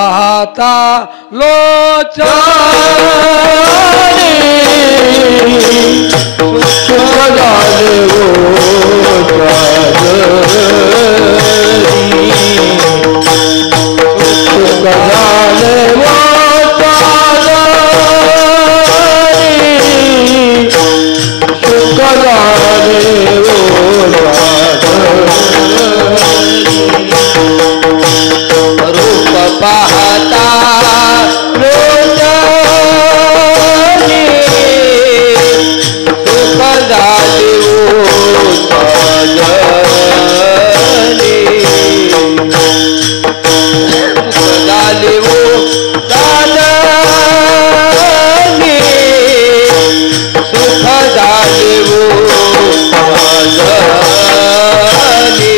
पाहता लोचनी सुख झाले वो सुख झाले वो सुख झाले वो रूप पाहता लोचनी सुख झाले वो साजनी सुख झाले वो साजनी सुख झाले वो साजनी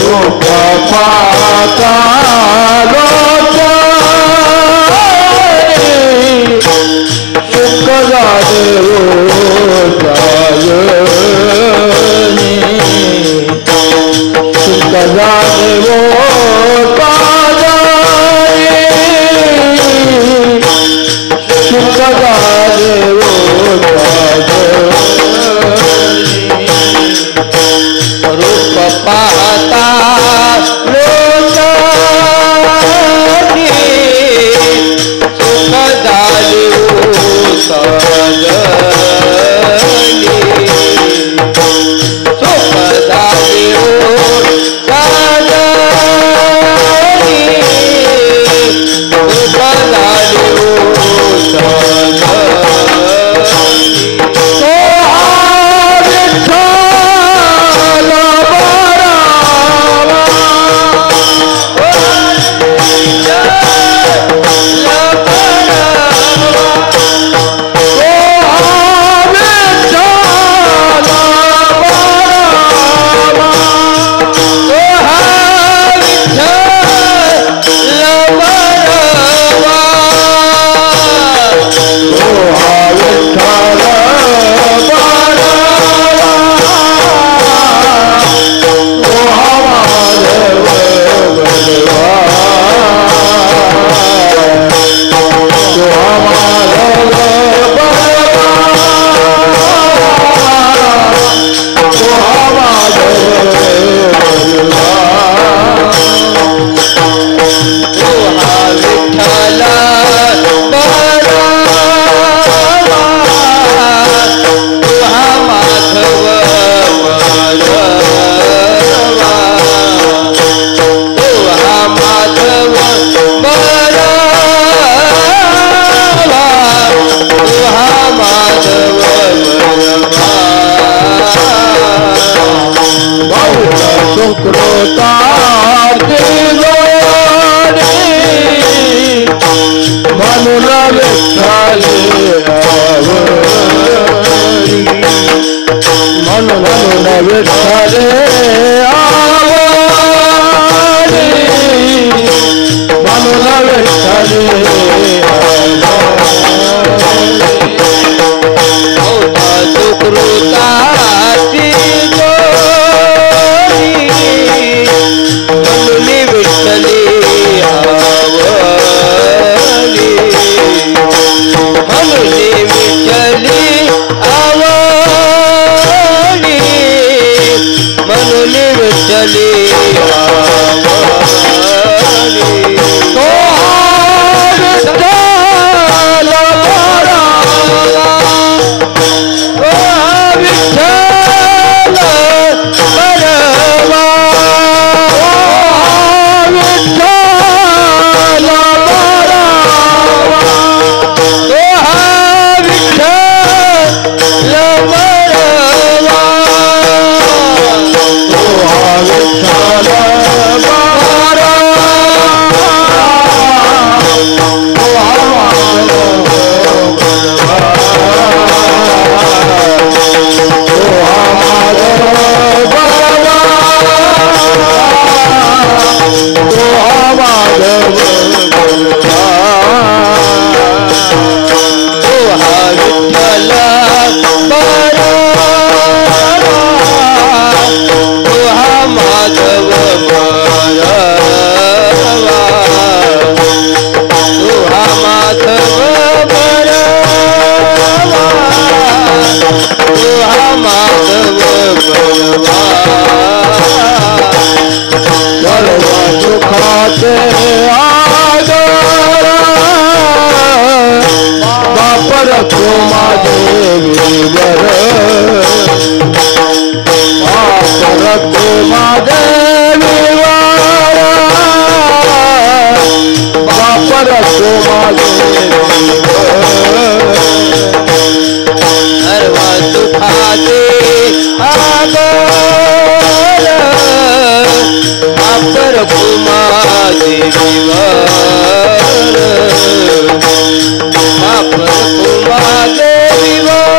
रूप पाहता लोचनी सुख झाले वो साजनी सुख झाले वो साजनी सुख झाले वो रूप पाहता लोचनी सुख झाले वो साजनी सुख झाले वो साजनी सुख झाले वो से आदर बापर को देवी वर बापर को देवी वर बापर को देवी सर्व दुखाते आदर बापर को देवी वर बापर को देवी वर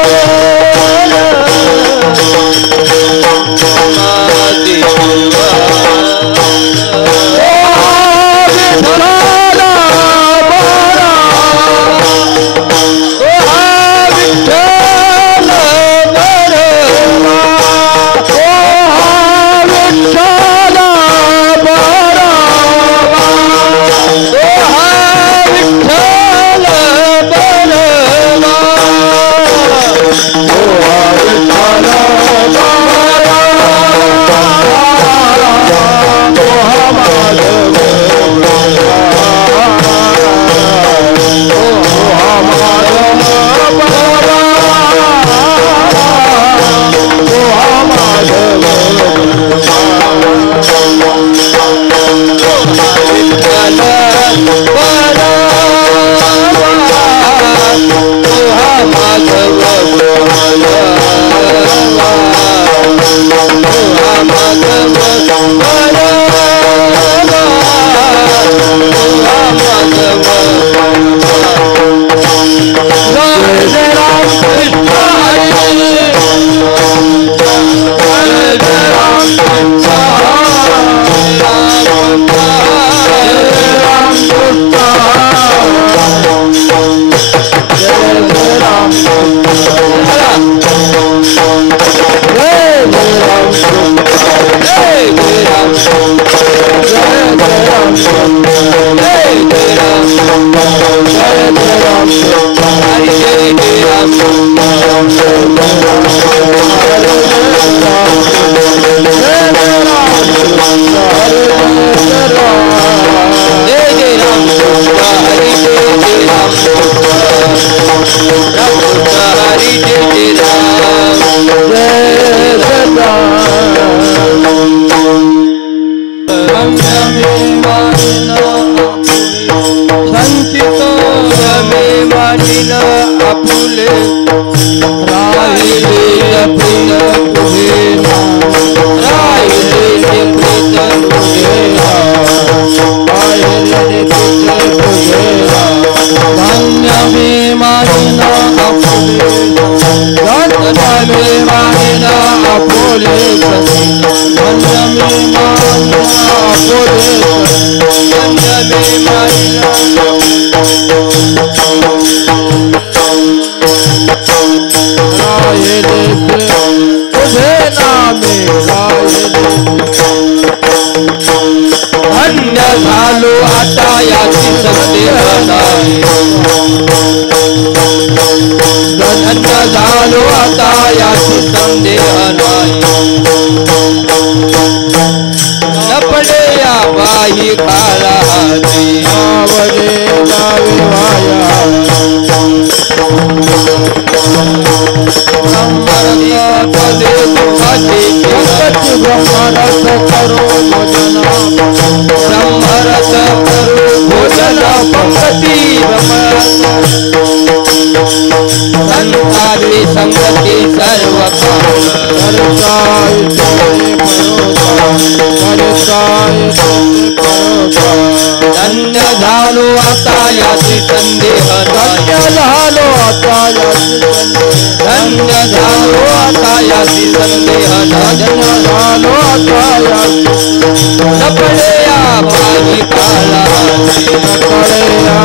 संगति सर्व धन्य झालो आता याची संदेह धन्य झालो आता याची संदेह धन्य झालो आता न पडे या बाई काला न पडे या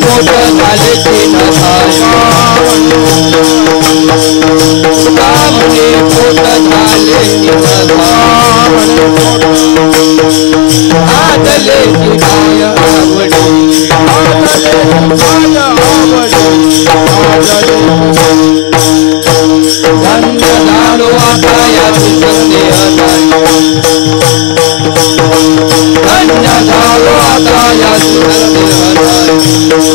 फोटो झाले तीन कामने पोट झाले तीन आदले की गाय आवडी धन्य झालो आता याची संदेह धन्य झालो आता याची संदेह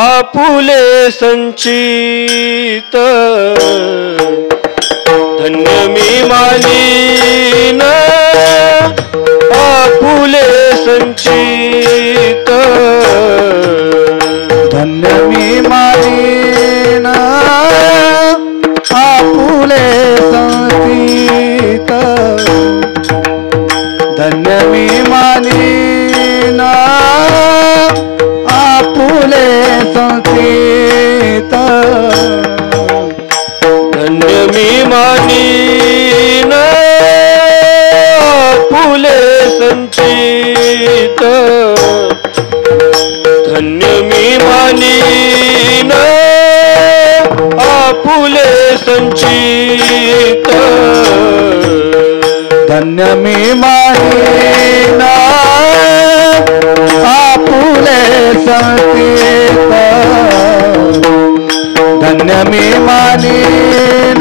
आपुले संचित धन्य मी मानीन आपुले संचित धन्य मी मानीन आपुले संचित धन्य मी मानीन आपुले संचित धन्य मी मानीन आपुले संचित धन्य मी मानीन आपुले संचित धन्य मी मानीन आपुले संचित धन्य मी मानीन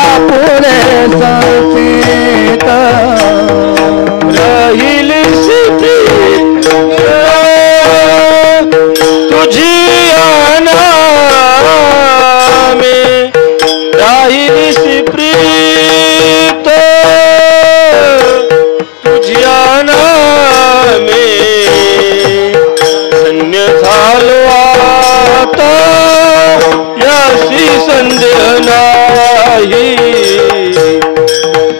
आपुले संचित राहिली सिद्धी तुझी नामे राहिली सी प्रीत तुझी नामे धन्य झालो आता यासी संदेह नाही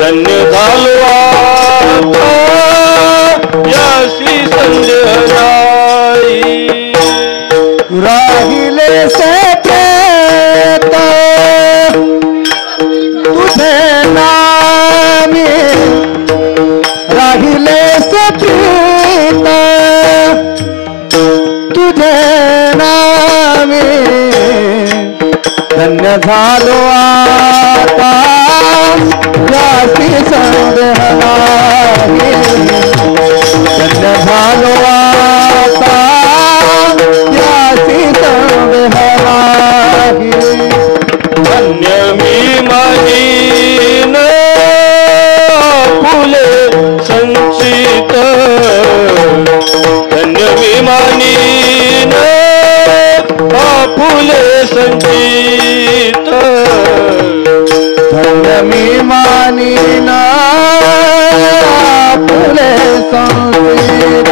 धन्य झालो आता यासी संदेह नाही राहिले से प्रेत तुझे नामी राहिले से प्रीत तुझे नामी धन्य झालो आता यासी संदेह नाही धन्य झालो आता यासी संदेह नाही धन्य मी मानीन आपुले संचित धन्य मी मानीन आपुले संचित धन्य मी मानीन आपुले संचित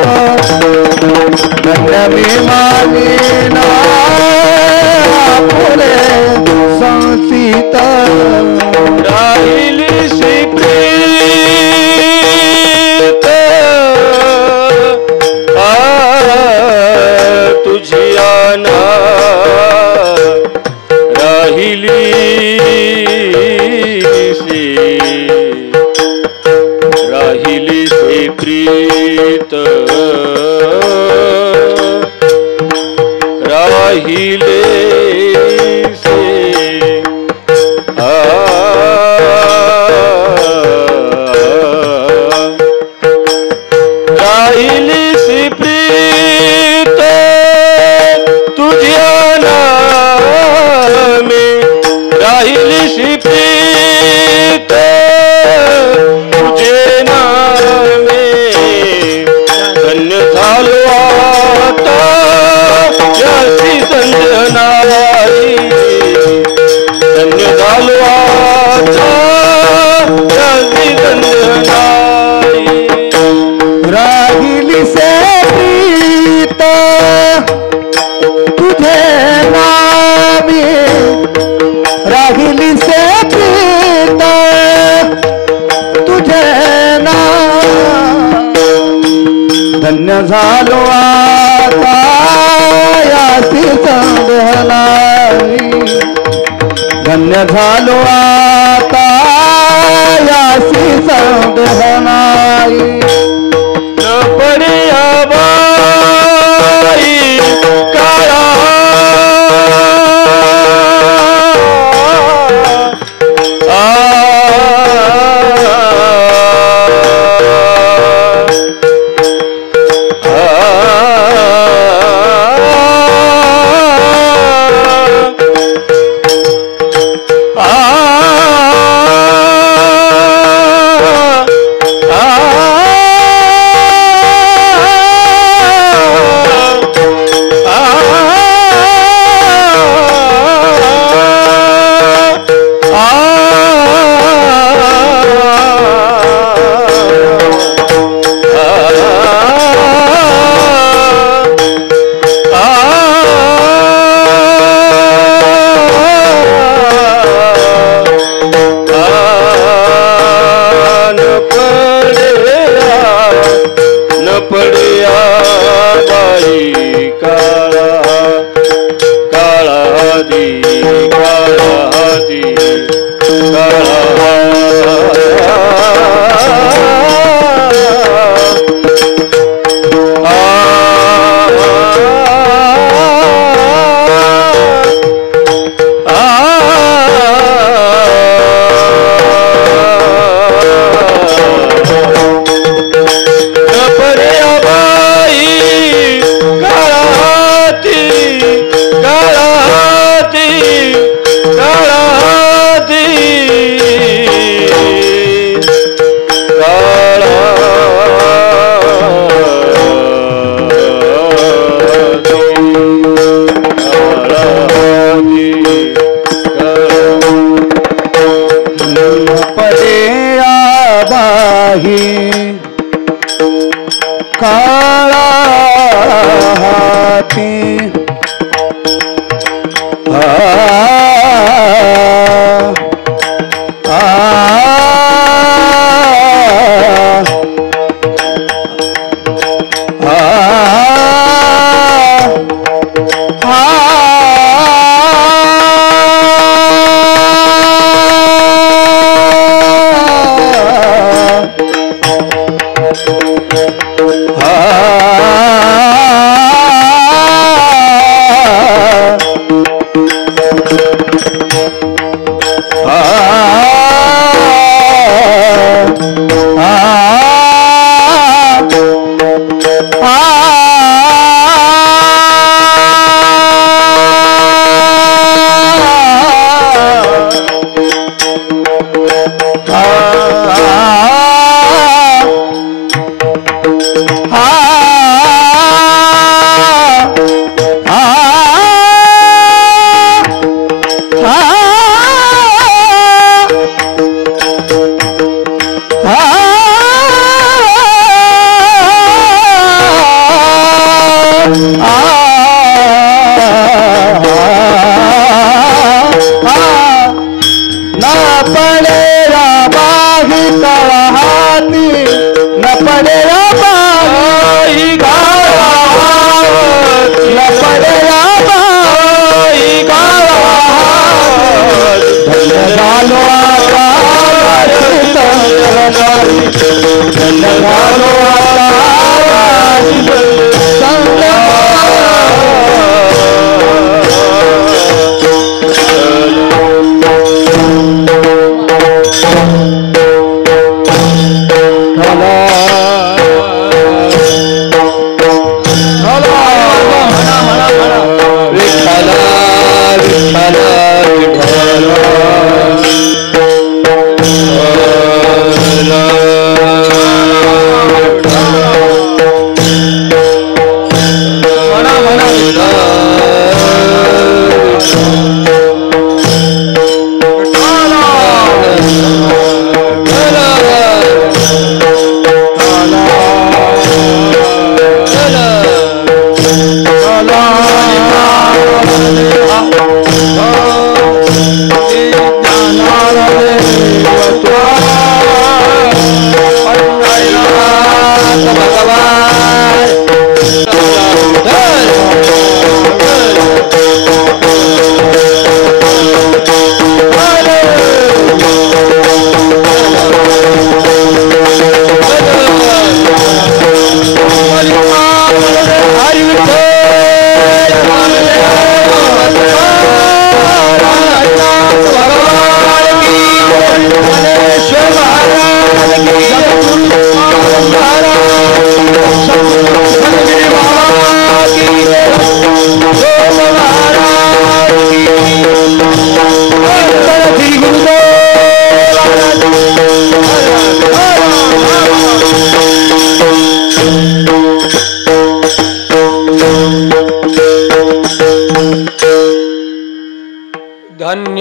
धन्य मी मानीन आपुले संचित राहिली सी प्रीत तुझी आना राहिली सी प्रीत राहिलीसी प्रीत तुझ्या नामे राहिलीसी प्रीत तुझे नामे धन्य झालो आता याची संजनाई धन्य झालो आता याची संजनाई राहिली से प्रीत तुझे नामी राहिली से प्रीत तुझे नाम धन्य झालो आता याची संजनाई धन्य झालो आता याची संजनाई न पडिया बाई काळा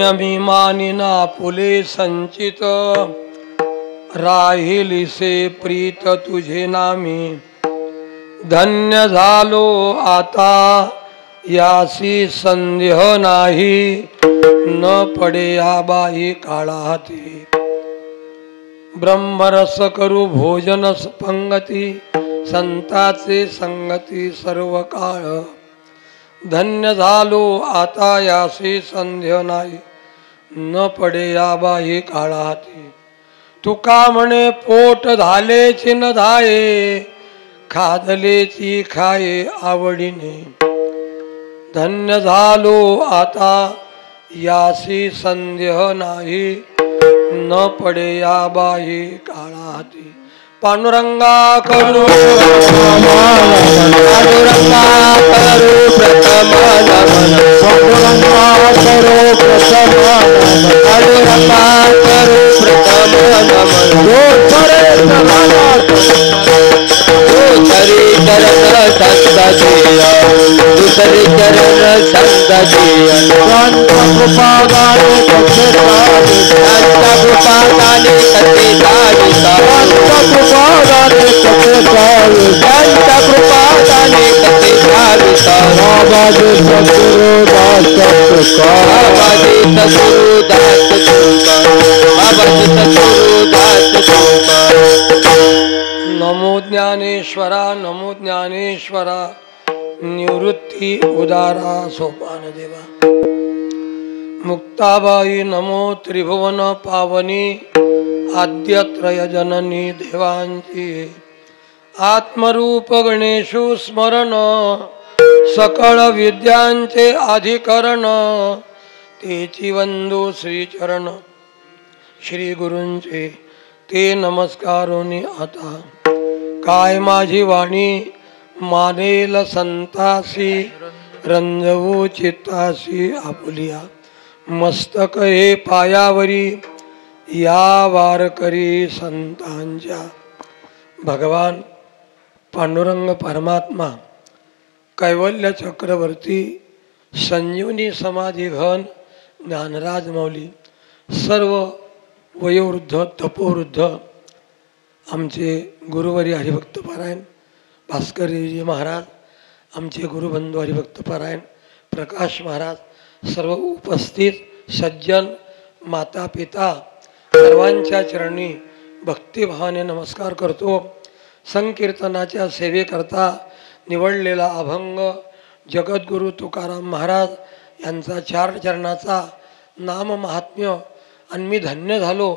नियमिमानिना फुले संचित राहिलीसे प्रीत तुझे नामी धन्य झालो आता यासी संदेह नाही न पडे या बाई काळा हाती ब्रह्मरस करू भोजन पंगती संताचे संगती सर्व काळ धन्य झालो आता यासी संदेह नाही न पडे या बाई काळा हाती तुका म्हणे पोट झालेची न धाये खादलेची खाये आवडीने धन्य झालो आता यासी संदेह नाही न पडे या बाई काळा हाती पांडुरंगा करू पांडुरंगा करू प्रथम नमन पांडुरंगा करू प्रथम नमन पांडुरंगा करू प्रथम नमन जो तरी चरण संतजिय दुसरी चरण संतजिय संत कृपा गाणे कथे संत कृपा गाणे कथे संत कृपा गाणे कथे संत कृपा गाणे कथे बाबाजी सद्गुरुदास बाबाजी सद्गुरुदास बाबाजी सद्गुरुदास नमो ज्ञानेश्वरा नमो ज्ञानेश्वरा निवृत्ती उदारा सोपान देवा मुक्ताबाई नमो त्रिभुवन पावनी आद्यत्रय जननी देवांची आत्मरूप गणेशु स्मरण सकळ विद्यांचे अधिकरण तेची वंदू श्रीचरण श्री गुरूंचे ते नमस्कारोनी आता काय माझी वाणी मानेल संतासी रंजवू चित्तासी आपुलिया मस्तक हे पायावरी या वारकरी संतांच्या भगवान पांडुरंग परमात्मा कैवल्य चक्रवर्ती संजीवनी समाधी घन ज्ञानराज मौली सर्व वयोवृद्ध तपोवृद्ध आमचे गुरुवारी हरिभक्त पारायण भास्करजी महाराज आमचे गुरुबंधू हरिभक्त पारायण प्रकाश महाराज सर्व उपस्थित सज्जन माता पिता सर्वांच्या चरणी भक्तिभावाने नमस्कार करतो संकीर्तनाच्या सेवेकरता निवडलेला अभंग जगद्गुरु तुकाराम महाराज यांचा 4 चरणाचा नाम महात्म्य आणि मी धन्य झालो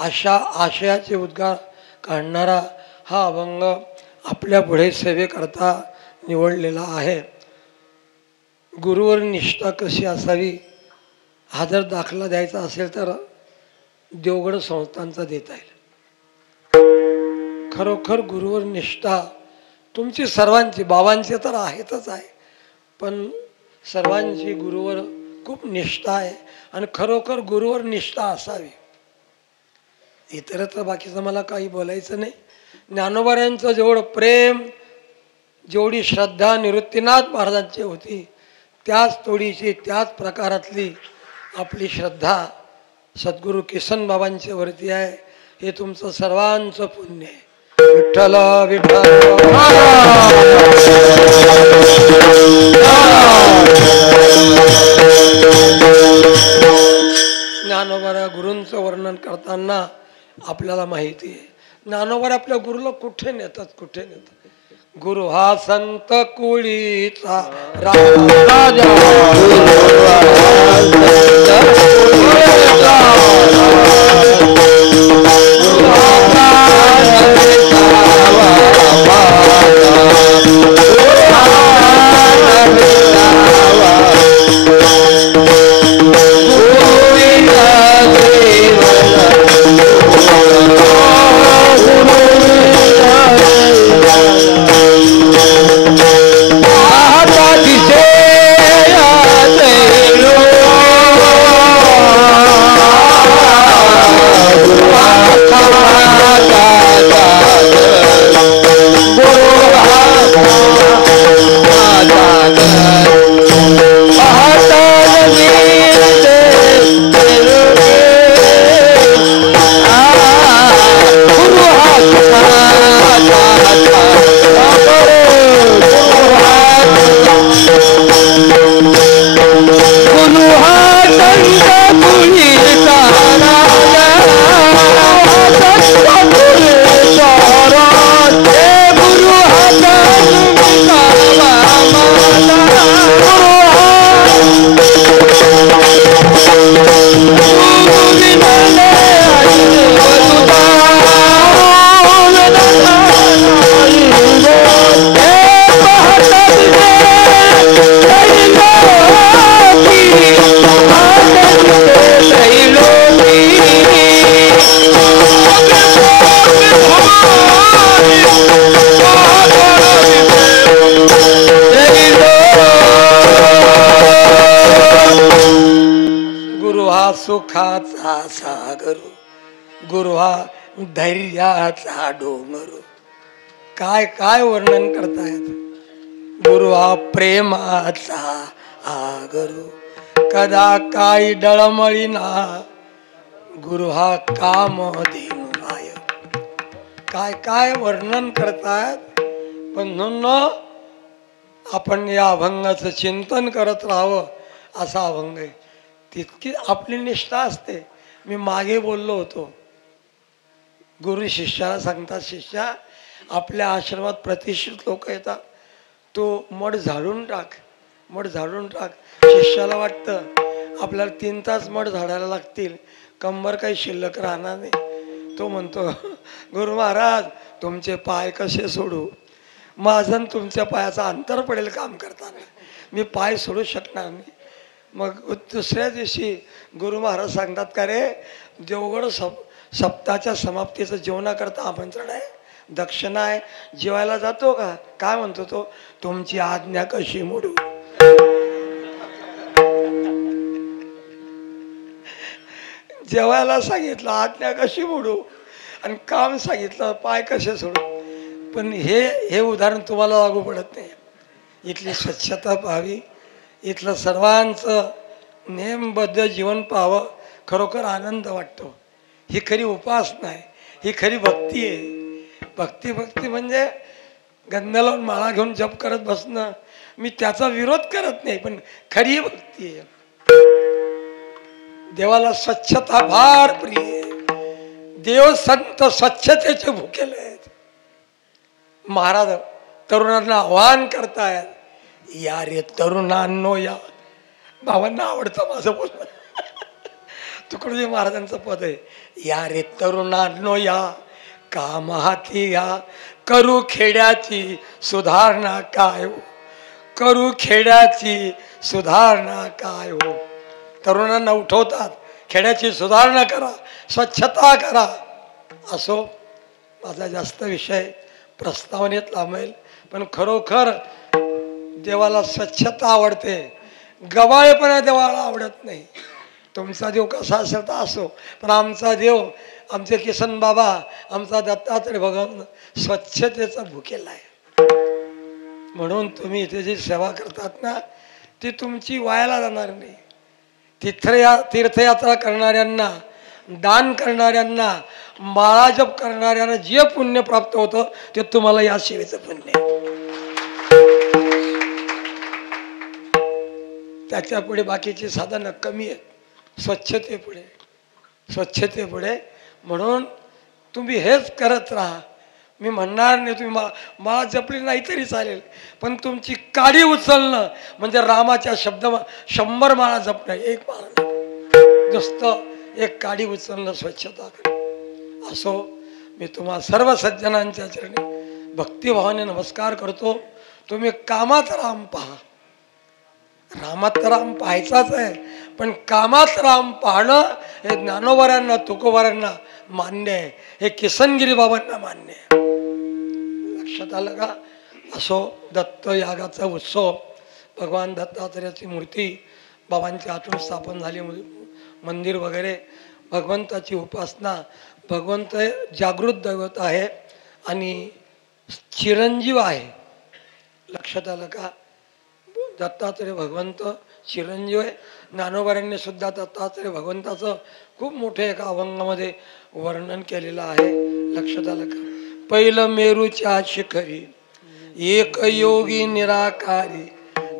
आशयाचे उद्गार काढणारा हा अभंग आपल्या पुढे सेवेकरता निवडलेला आहे. गुरुवर निष्ठा कशी असावी हा जर दाखला द्यायचा असेल तर देवगड संस्थांचा देता येईल. खरोखर गुरुवर निष्ठा तुमची सर्वांची बाबांची तर आहेतच आहे पण सर्वांची गुरुवर खूप निष्ठा आहे आणि खरोखर गुरुवर निष्ठा असावी. इतर तर बाकीचं मला काही बोलायचं नाही. ज्ञानोबाऱ्यांचं जेवढं प्रेम जेवढी श्रद्धा निवृत्तीनाथ महाराजांची होती त्याच तोडीची त्याच प्रकारातली आपली श्रद्धा सद्गुरू किसन बाबांच्या वरती आहे. हे तुमचं सर्वांचं पुण्य आहे. विठ्ठल विठ्ठल ज्ञानोबा गुरूंचं वर्णन करताना आपल्याला माहिती आहे ज्ञानोबा आपल्या गुरुला कुठे नेतात. गुरु हा संत कुळीचा राजा सुखाचा सागर, गुरु हा धैर्याचा डोंगर. काय काय वर्णन करतायत. गुरु हा प्रेमाचा आगर, कदा काही डळमळीना, गुरु हा कामधेनु आय. काय काय वर्णन करतात. पण आपण या अभंगाचं चिंतन करत राहावं असा अभंग आहे. तितकी आपली निष्ठा असते. मी मागे बोललो होतो, गुरु शिष्याला सांगतात, शिष्या आपल्या आश्रमात प्रतिष्ठित लोक येतात, तो मठ झाडून टाक, मठ झाडून टाक. शिष्याला वाटतं आपल्याला 3 तास मठ झाडायला लागतील, कंबर काही शिल्लक राहणार नाही. तो म्हणतो, गुरु महाराज तुमचे पाय कसे सोडू, माझं तुमच्या पायाचं अंतर पडेल काम करताना, मी पाय सोडू शकणार नाही. मग दुसऱ्या दिवशी गुरु महाराज सांगतात, का रे देवगड सप्ताहाच्या समाप्तीचं जेवणाकरता आमंत्रण आहे, दक्षिणा आहे, जेवायला जातो का. काय म्हणतो तो, तुमची आज्ञा कशी मोडू. जेवायला सांगितलं आज्ञा कशी मोडू, आणि काम सांगितलं पाय कसे सोडू. पण हे उदाहरण तुम्हाला लागू पडत नाही. इथली स्वच्छता पाहावी, इथलं सर्वांचं नेमबद्ध जीवन पाहावं, खरोखर आनंद वाटतो. ही खरी उपासना आहे, ही खरी भक्ती आहे. भक्ती म्हणजे गंध लावून माळा घेऊन जप करत बसणं, मी त्याचा विरोध करत नाही, पण खरी भक्ती आहे. देवाला स्वच्छता फार प्रिय आहे. देव संत स्वच्छतेचे भुकेले आहेत. महाराज तरुणांना आवाहन करतायत, या रे तरुणांनो या. बाबांना आवडतं माझं बोलणं. तुकडोजी महाराजांचं पद आहे, या रे तरुणांनो या, काम हाती या, करू खेड्याची सुधारणा काय हो, करू खेड्याची सुधारणा काय हो. तरुणांना उठवतात, खेड्याची सुधारणा करा, स्वच्छता करा. असो, माझा जास्त विषय प्रस्तावनेत लांबेल, पण खरोखर देवाला स्वच्छता आवडते, गबाळेपणा देवाला आवडत नाही. तुमचा देव कसा असेल तर असो, पण आमचा देव, आमचे किसन बाबा, आमचा दत्तात्रय भगवान स्वच्छतेचा भुकेला आहे. म्हणून तुम्ही इथे जी सेवा करतात ना, ती तुमची वायाला जाणार नाही. तीर्थयात्रा करणाऱ्यांना, दान करणाऱ्यांना, माळा जप करणाऱ्यांना जे पुण्य प्राप्त होतं ते तुम्हाला या सेवेचं पुण्य आहे. त्याच्या पुढे बाकीची साधनं कमी आहेत. स्वच्छतेपुढे म्हणून तुम्ही हेच करत राहा. मी म्हणणार नाही तुम्ही माळा जपली नाही तरी चालेल, पण तुमची काडी उचलणं म्हणजे रामाच्या शब्द 100 माळा जपणं, एक माळा नुसतं एक काडी उचलणं स्वच्छता करणं. असो, मी तुम्हा सर्व सज्जनांच्या चरणी भक्तिभावाने नमस्कार करतो. तुम्ही कामात राम पहा. रामात राम पाहायचाच आहे, पण कामात राम पाहणं हे ज्ञानोबाऱ्यांना, तुकोबाऱ्यांना मान्य आहे, हे किसनगिरी बाबांना मान्य आहे. लक्षात आलं का. असो, दत्त यागाचा उत्सव, भगवान दत्तात्रेयाची मूर्ती बाबांच्या हातून स्थापन झाली, मंदिर वगैरे, भगवंताची उपासना. भगवंत जागृत दैवत आहे आणि चिरंजीव आहे. लक्षात आलं का. दत्तात्रेय भगवंत चिरंजीव आहे. ज्ञानोबाऱ्यांनी सुद्धा दत्तात्रेय भगवंताचं खूप मोठे एका अभंगामध्ये वर्णन केलेलं आहे. लक्षात आलं का. पहिलं मेरूच्या शिखरी एक योगी निराकारी,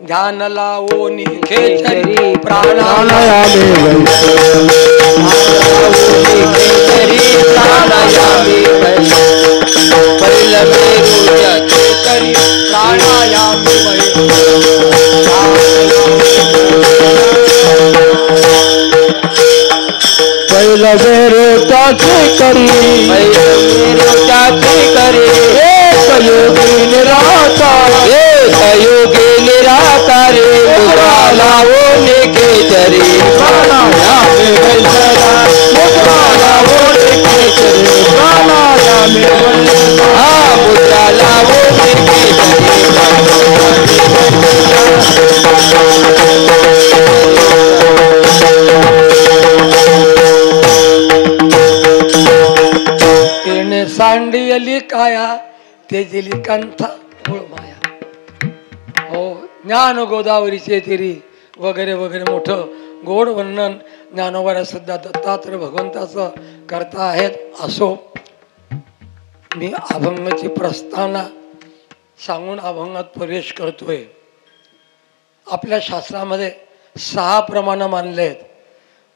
ध्यान लावो निखेचरी प्राणायामे पहिलं मेरूच्या शिखरी प्राणायामे पहिलं मेरूच्या शिखरी, एक योगी निराकारी, मुद्रा लावो निखेचरी प्राणायामे मुद्रा लावो निखेचरी प्राणायामे मुद्रा लावो निखेचरी हे दिली कंथा मूळ माया. हो, ज्ञान गोदावरीचे तिरी वगैरे वगैरे मोठं गोड वर्णन ज्ञानोबाला सुद्धा दत्तात्रय भगवंताचं करता आहेत. असो, मी अभंगाची प्रस्तावना सांगून अभंगात प्रवेश करतोय. आपल्या शास्त्रामध्ये 6 प्रमाण मानले आहेत.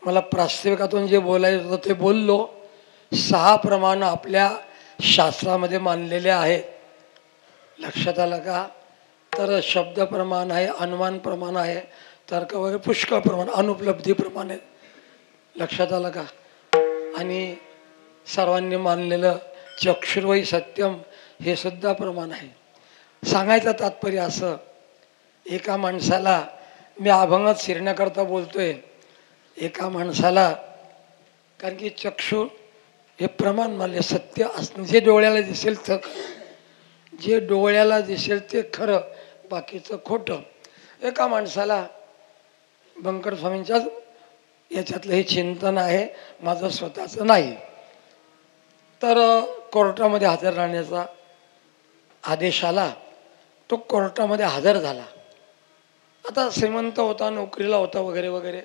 मला प्रास्ताविकातून जे बोलायचं होतं ते बोललो. 6 प्रमाण आपल्या शास्त्रामध्ये मानलेले आहेत. लक्षात आलं का? तर शब्द प्रमाण आहे, अनुमान प्रमाण आहे, तर्क वगैरे पुष्कळ प्रमाण, अनुपलब्धी प्रमाण आहे. लक्षात आलं का? आणि सर्वांनी मानलेलं चक्षुर्वै सत्यम हे सुद्धा प्रमाण आहे. सांगायचं तात्पर्य असं, एका माणसाला, मी अभंगात शिरण्याकरता बोलतोय, एका माणसाला, कारण की चक्षु हे प्रमाण मानले सत्य असणं. जे डोळ्याला दिसेल तर, जे डोळ्याला दिसेल ते खरं, बाकीचं खोटं. एका माणसाला बंकर स्वामींच्या याच्यातलं हे चिंतन आहे, माझं स्वतःचं नाही. तर कोर्टामध्ये हजर राहण्याचा आदेश आला. तो कोर्टामध्ये हजर झाला. आता श्रीमंत होता, नोकरीला होता वगैरे वगैरे.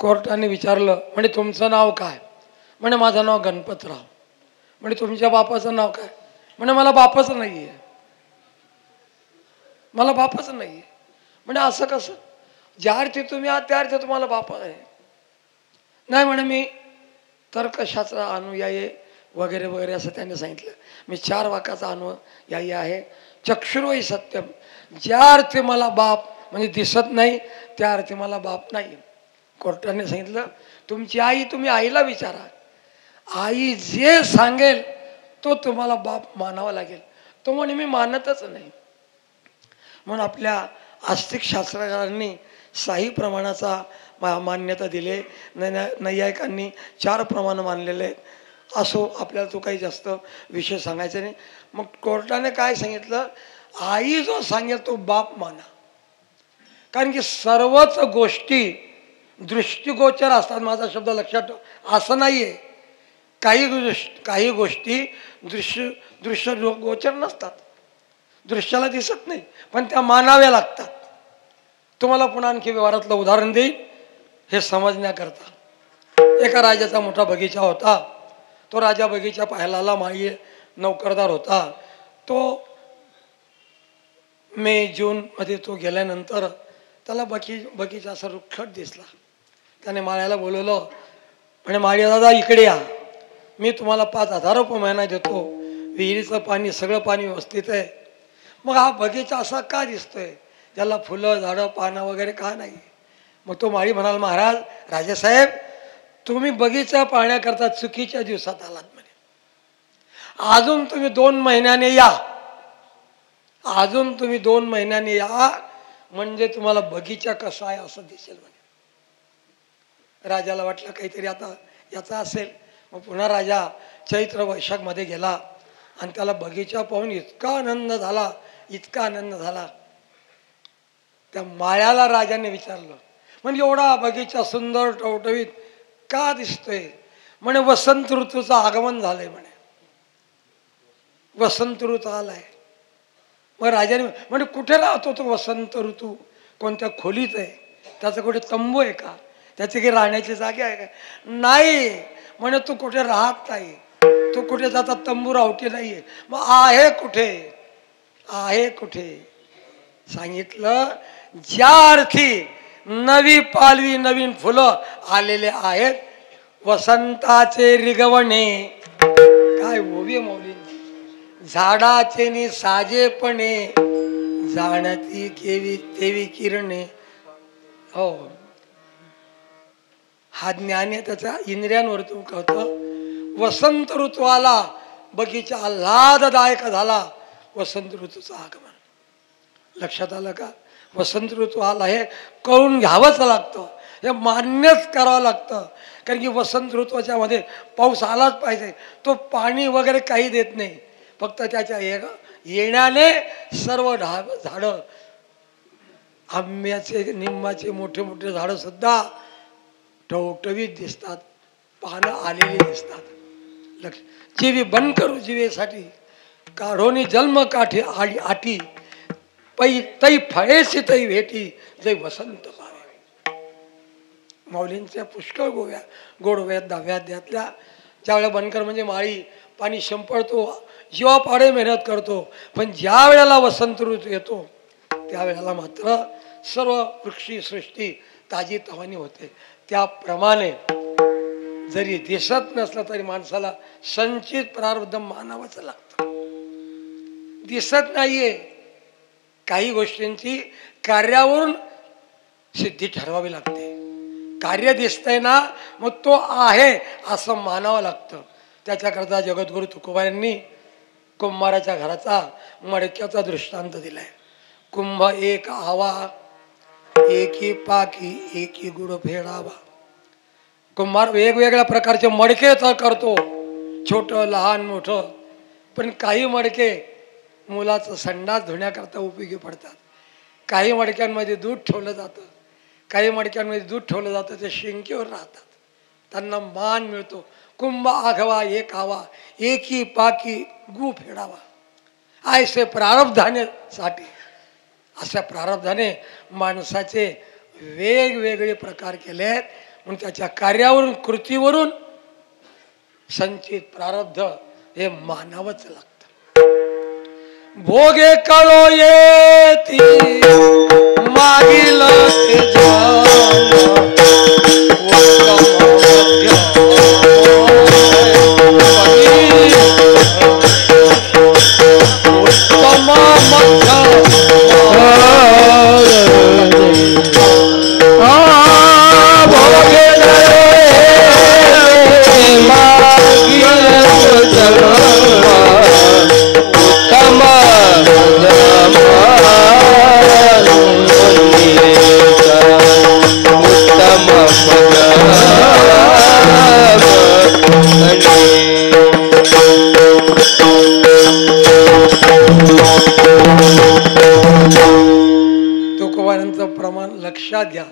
कोर्टाने विचारलं, म्हणजे तुमचं नाव काय? म्हणे माझं नाव गणपतराव. म्हणजे तुमच्या बापाचं नाव काय? म्हणे मला बापच नाही आहे, मला बापच नाही आहे. म्हणजे असं कसं? ज्या अर्थी तुम्ही आहात त्या अर्थी तुम्हाला बाप आहे. नाही म्हणे मी तर्कशास्त्र अनुयायी वगैरे वगैरे असं त्यांनी सांगितलं. मी 4 वाक्याचा अनुयायी आहे. चक्षुर्वै सत्यम, ज्या अर्थी मला बाप म्हणजे दिसत नाही त्या अर्थी मला बाप नाही. कोर्टाने सांगितलं तुमची आई, तुम्ही आईला विचारा, आई जे सांगेल तो तुम्हाला बाप मानावा लागेल. तो म्हणे मी मानतच नाही. म्हणून आपल्या आस्तिक शास्त्रकारांनी 6 प्रमाणाचा मान्यता दिले. नैयायिकांनी 4 प्रमाण मानलेले आहेत. असो, आपल्याला तो काही जास्त विषय सांगायचा नाही. मग कोर्टाने काय सांगितलं, आई जो सांगेल तो बाप माना. कारण की सर्वच गोष्टी दृष्टिगोचर असतात. माझा शब्द लक्षात ठेव, असं नाही आहे. काही गोष्टी दृश्य गोचर नसतात, दृश्याला दिसत नाही, पण त्या मानाव्या लागतात. तुम्हाला पुन्हा आणखी व्यवहारातलं उदाहरण देईन हे समजण्याकरता. एका राजाचा मोठा बगीचा होता. तो राजा बगीचा पाहायला आला. माळी नौकरदार होता. तो मे जून मध्ये तो गेल्यानंतर त्याला बगीचा असा रुखट दिसला. त्याने माळ्याला बोलवलं. म्हणे माळी दादा इकडे या, मी तुम्हाला 5,000 रुपये महिना देतो. विहिरीचं पाणी, सगळं पाणी व्यवस्थित आहे. मग हा बगीचा असा का दिसतोय, त्याला फुलं झाडं पानं वगैरे का नाही? मग तो माळी म्हणाल, महाराज राजेसाहेब तुम्ही बगीचा पाहण्याकरता चुकीच्या दिवसात आलात म्हणे. अजून तुम्ही 2 महिन्याने या, अजून तुम्ही 2 महिन्याने या, म्हणजे तुम्हाला बगीचा कसा आहे असं दिसेल म्हणे. राजाला वाटलं काहीतरी आता याचा असेल. मग पुन्हा राजा चैत्र वैशाख मध्ये गेला आणि त्याला बगीचा पाहून इतका आनंद झाला, इतका आनंद झाला. त्या माळ्याला राजाने विचारलं, म्हणजे एवढा बगीचा सुंदर टवटवीत का दिसतोय? म्हणे वसंत ऋतूचं आगमन झालंय म्हणे, वसंत ऋतू आलाय. मग राजाने म्हणजे कुठे राहतो तो वसंत ऋतू? कोणत्या खोलीत आहे? त्याचा कुठे तंबू आहे का? त्याची काही राहण्याची जागा आहे का? नाही म्हणे, तू कुठे राहत नाही, तू कुठे जाता तंबू रावटी नाहीये. मग आहे कुठे? आहे कुठे? सांगितलं ज्या अर्थी नवी पालवी नवीन फुलं आलेले आहेत, वसंताचे रिगवणे, काय ओवी मौली, झाडाचे नि साजेपणे जाणती केवी तेवी किरणे. हो, हा ज्ञान आहे त्याचा इंद्रियांवरतून कळतं. वसंत ऋतू आला, बगीचा आल्हाददायक झाला, वसंत ऋतूचं आगमन. लक्षात आलं का? वसंत ऋतू आला हे कळून घ्यावंच लागतं, हे मान्यच करावं लागतं. कारण की वसंत ऋतूच्या मध्ये पाऊस आलाच पाहिजे. तो पाणी वगैरे काही देत नाही, फक्त त्याच्या येण्याने सर्व झाडं, आंब्याचे निंबाचे मोठे मोठे झाडं सुद्धा टवटवीत दिसतात, पानं आलेली दिसतात. जीवे बंद करू जीवेसाठी काढोनी जन्म काठी आटी पै तै फळेसी तै भेटी जै वसंत पावे. माऊलींच्या पुष्कळ गोडव्यात दहाव्यातल्या ज्यावेळेला बनकर म्हणजे माळी पाणी शिंपडतो, जीवापाडे मेहनत करतो, पण ज्या वेळेला वसंत ऋतू येतो त्यावेळेला मात्र सर्व वृक्षी सृष्टी ताजी तवानी होते. त्याप्रमाणे जरी दिसत नसलं तरी माणसाला संचित प्रारब्ध मानावंच लागतं. दिसत नाहीये काही गोष्टींची कार्यावरून सिद्धी ठरवावी लागते. कार्य दिसतंय ना, मग तो आहे असं मानावं लागतं. त्याच्याकरता जगद्गुरु तुकोबांनी कुंभाराच्या घराचा मडक्याचा दृष्टांत दिलाय. कुंभ एक आवा एकी पाकी एकी गुड फेडावा. कुंभार वेगवेगळ्या प्रकारचे मडके तर करतो, छोटं लहान मोठं, पण काही मडके मुलाचं संडास धुण्याकरता उपयोगी पडतात. काही मडक्यांमध्ये दूध ठेवलं जातं, काही मडक्यांमध्ये दूध ठेवलं जातं ते शिंकेवर राहतात, त्यांना मान मिळतो. कुंभ आघवा एक आवा एकी पाकी गु फेडावा. ऐसे प्रारब्धानेसाठी अशा प्रारब्धाने माणसाचे वेगवेगळे प्रकार केले आहेत. म्हणून त्याच्या कार्यावरून कृतीवरून संचित प्रारब्ध हे मानावंच लागतं. भोगे कळो येती मागील ते जाण घ्या.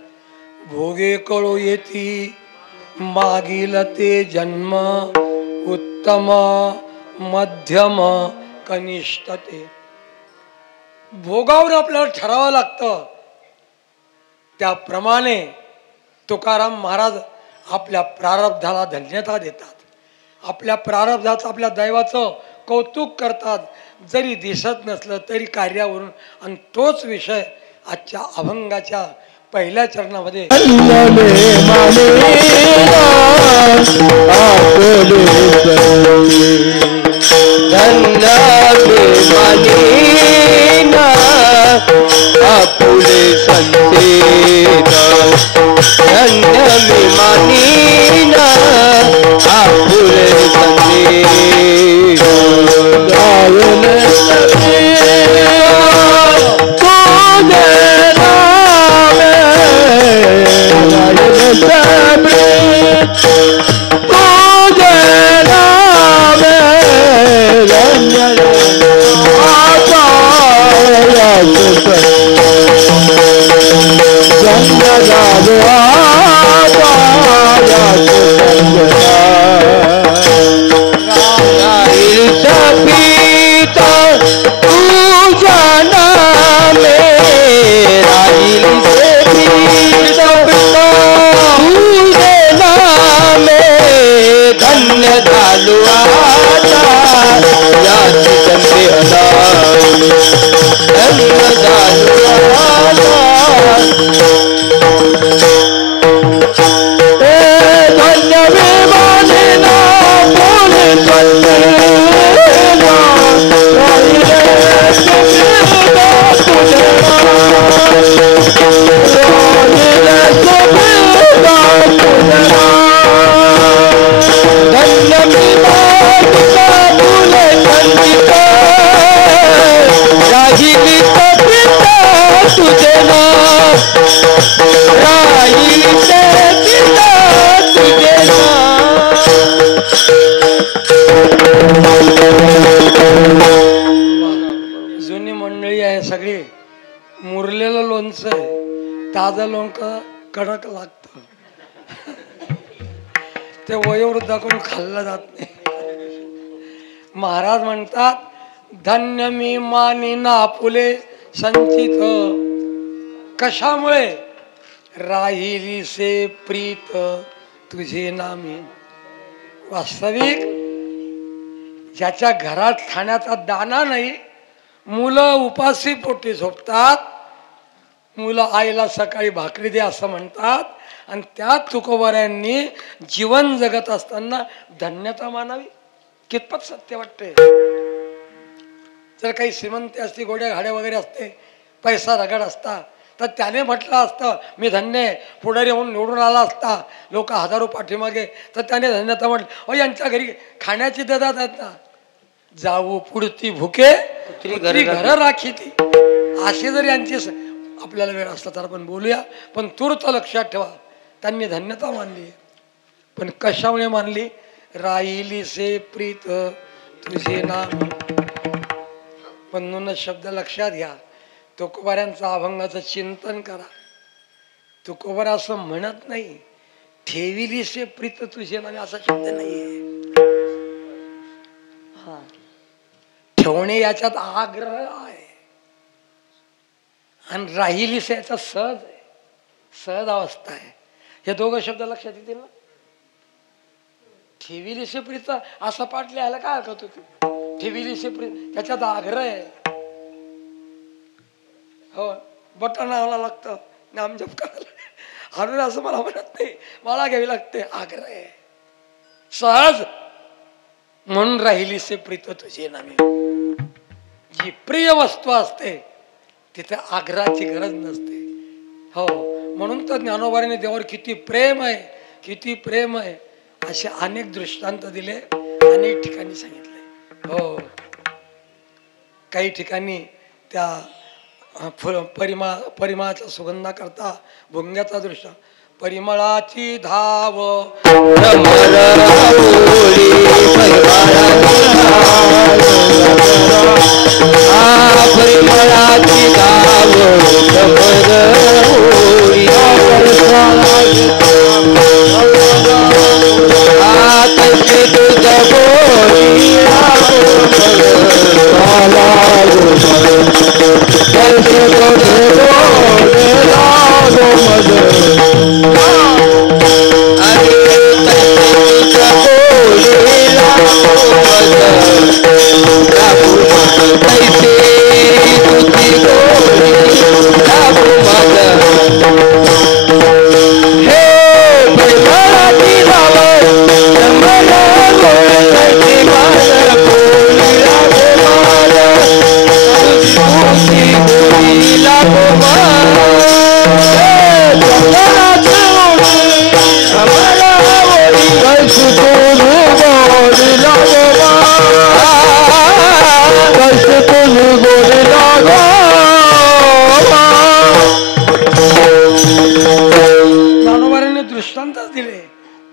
भोगे कळो येती मागील ते जन्म उत्तम मध्यम कनिष्ठ ते. भोगावर आपल्याला ठरावं लागतं. त्याप्रमाणे तुकाराम महाराज आपल्या प्रारब्धाला धन्यता देतात, आपल्या प्रारब्धाचं आपल्या दैवाचं कौतुक करतात, जरी दिसत नसलं तरी कार्यावरून. आणि तोच विषय आजच्या अभंगाच्या पहिल्या चरणामध्ये आपुले संतेन धन्य विमानीन आपुले संतेन गायन जुनी मंडळी आहे सगळी. मुरलेलं लोणचं आहे, ताजं लोणचं कडक लागतं. ते वयोवृद्धाकडून खाल्लं जात नाही. महाराज म्हणतात धन्य मी मानिना फुले संचित, कशामुळे? राहिली से प्रीत तुझे नामी. वास्तविक ज्याच्या घरात खाण्याचा दाना नाही, मुलं उपाशी पोटी झोपतात, मुलं आईला सकाळी भाकरी दे असं म्हणतात, आणि त्या तुकोबाऱ्यांनी जीवन जगत असताना धन्यता मानावी. कितपत सत्य वाटते? जर काही श्रीमंती असती, गोड्या घाड्या वगैरे असते, पैसा रगड असता, तर त्याने म्हटलं असतं मी धन्य आहे, पुढारी होऊन निवडून आला असता, लोक हजारो पाठीमागे, तर त्याने धन्यता म्हटलं. अहो यांच्या घरी खाण्याची देतात आहेत ना, जाऊ पुढती भुके घर राखी ती. असे जर यांची आपल्याला वेळ असला तर आपण बोलूया, पण तूर्त लक्षात ठेवा त्यांनी धन्यता मानली. पण कशामुळे मानली? राहिली से प्रीत तुझे नाम. म्हणून शब्द लक्षात घ्या. तुकोबाऱ्यांचं अभंगाचं चिंतन करा. तुकोबार असं म्हणत नाही ठेविली से प्रीत तुझे नाम, असा शब्द नाहीये. ठेवणे याच्यात आग्रह आहे, आणि राहिली से याचा सहज आहे, सहज अवस्था आहे. हे दोघं शब्द लक्षात येतील ना. ठेविली से प्रीत असा पाठ लिहायला काय हरकत होती? ठेविली से प्रीत त्याच्यात आग्रह आहे. हो, बटन लावायला लागतं, नामजप करायला हरवे असं मला म्हणत नाही, मला घ्यावी लागते. आग्रह आहे, सहज. म्हणून राहिली से प्रीत तुझे नामे. जी प्रिय वस्तू असते तिथे आग्रहाची गरज नसते. हो, म्हणून तर ज्ञानोबाने देवावर किती प्रेम आहे, किती प्रेम आहे, असे अनेक दृष्टांत दिले, अनेक ठिकाणी सांगितले. हो, काही ठिकाणी त्या परिमळाचा सुगंधा करता भुंग्याचा दृष्ट. परिमळाची धाव परिमळाची धाव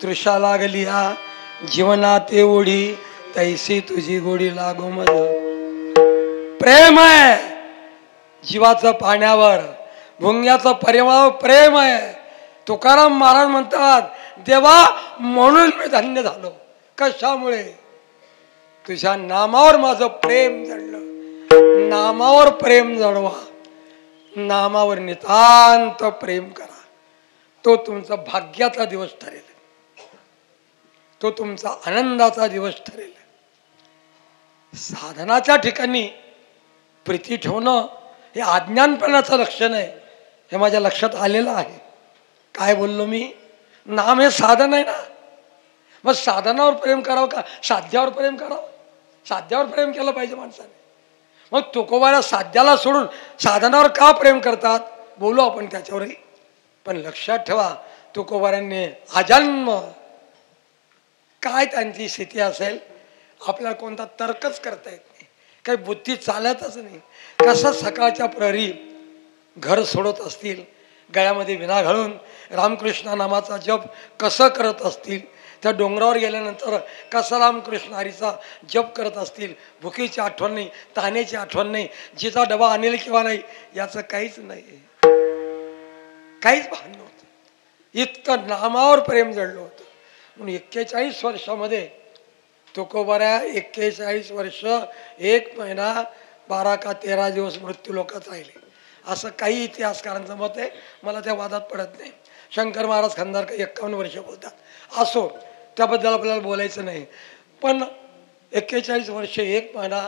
तृषा लागली जीवनात एवढी तैसी तुझी गोडी लागो मज. प्रेम आहे जीवाचं पाण्यावर, भुंग्याचं परिमळावर प्रेम आहे. तुकाराम महाराज म्हणतात देवा म्हणून मी धन्य झालो. कशामुळे? तुझ्या नामावर माझं प्रेम जडलं. नामावर प्रेम जडवा, नामावर नितांत प्रेम करा. तो तुमचा भाग्याचा दिवस ठरेल, तो तुमचा आनंदाचा दिवस ठरेल. साधनाच्या ठिकाणी प्रीती ठेवणं हे अज्ञानपणाचं लक्षण आहे, हे माझ्या लक्षात आलेलं आहे. काय बोललो मी? नाम हे साधन आहे ना. मग साधनावर प्रेम करावं का साध्यावर प्रेम करावं? साध्यावर प्रेम केलं पाहिजे माणसाने. मग तुकोबाला साध्याला सोडून साधनावर का प्रेम करतात बोलू आपण त्याच्यावरही. पण लक्षात ठेवा तुकोबाऱ्यांनी आजन्म काय त्यांची स्थिती असेल आपल्याला कोणता तर्कच करता येत नाही, काही बुद्धी चालतच नाही. कसं सकाळच्या प्रहरी घर सोडत असतील, गळ्यामध्ये विना घालून रामकृष्ण नामाचा जप कसं करत असतील, त्या डोंगरावर गेल्यानंतर कसा रामकृष्ण हरीचा जप करत असतील. भुकेची आठवण नाही, ताण्याची आठवण नाही, जिचा डबा आणेल किंवा नाही याचं काहीच नाही, काहीच भान नव्हतं. इतकं नामावर प्रेम जडलं होतं. म्हणून 41 वर्षामध्ये तुकोबाऱ्या 41 वर्ष 1 महिना 12 का 13 दिवस मृत्यू लोकात राहिले असं काही इतिहासकारांचं मत आहे. मला त्या वादात पडत नाही. शंकर महाराज खंदारकर 51 वर्ष बोलतात. असो, त्याबद्दल आपल्याला बोलायचं नाही. पण 41 वर्ष 1 महिना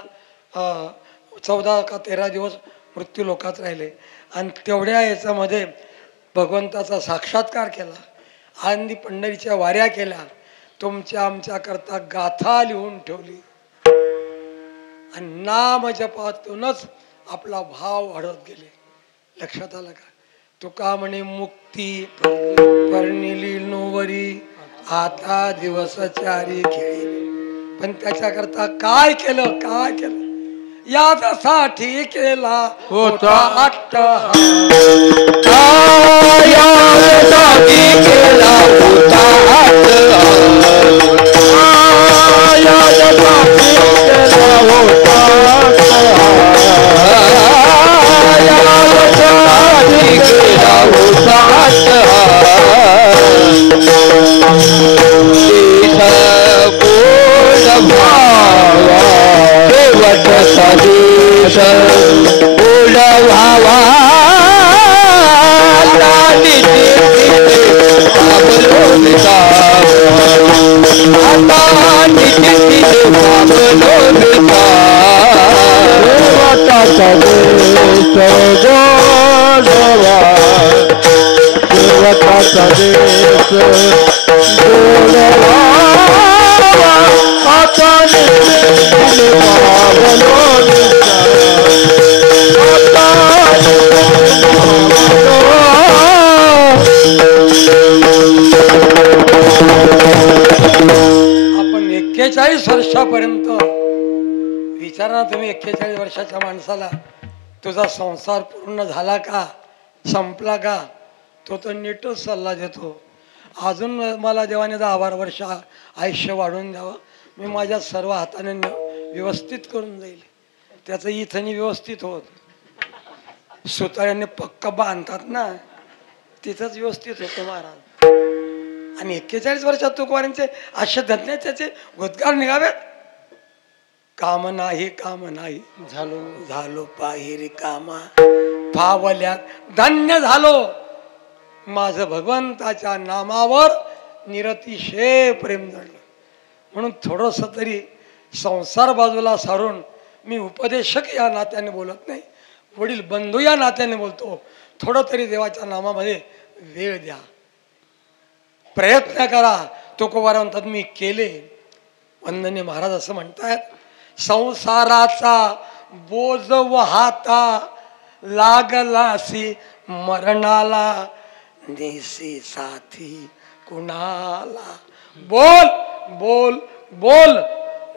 14 का 13 दिवस मृत्यू लोकात राहिले आणि तेवढ्या याच्यामध्ये भगवंताचा साक्षात्कार केला. आनंदी पंढरीच्या वाऱ्या केल्या. तुमच्या आमच्याकरता गाथा लिहून ठेवली आणि नाम जपातूनच आपला भाव वाढत गेले. लक्षात आलं का? तुका म्हणे मुक्ती पर्णिली नोवरी आता दिवस चारी खेळी. पण त्याच्याकरता काय केलं, काय केलं? यासाठी केला होता अट्टहास. यासाठी केला होता अट्टहास. यासाठी केला होता अट्टहास. यासाठी केला होता अट्टहास. पूर्ण भावा शेवट सदेश पूर्ण भावा आपण 41 वर्षापर्यंत विचारा तुम्ही. 41 वर्षाच्या माणसाला तुझा संसार पूर्ण झाला का, संपला का? तो तर नीटच सल्ला देतो. अजून मला देवाने 10-12 वर्ष आयुष्य वाढवून द्यावं, मी माझ्या सर्व हाताने व्यवस्थित करून जाईल. त्याचं इथंही व्यवस्थित होत. सुतार्याने पक्क बांधतात ना, तिथंच व्यवस्थित होतं महाराज. आणि 41 वर्षात तुकोबारांचे असे धन्य त्याचे उद्गार निघावेत. काम नाही, काम नाही, झालो झालो पाहिरी कामा फावल्यात धन्य झालो. माझं भगवंताच्या नामावर निरतिशय प्रेम जडलं. म्हणून थोडस तरी संसार बाजूला सारून मी उपदेशक या नात्याने बोलत नाही, वडील बंधू या नात्याने बोलतो. थोडं तरी देवाच्या नामामध्ये वेळ द्या, प्रयत्न करा. तुकोबारा म्हणतात मी केले. वंदनीय महाराज असं म्हणतात, संसाराचा बोज वाहता लागलासी मरणाला नेसी साथी कुणाला. बोल बोल बोल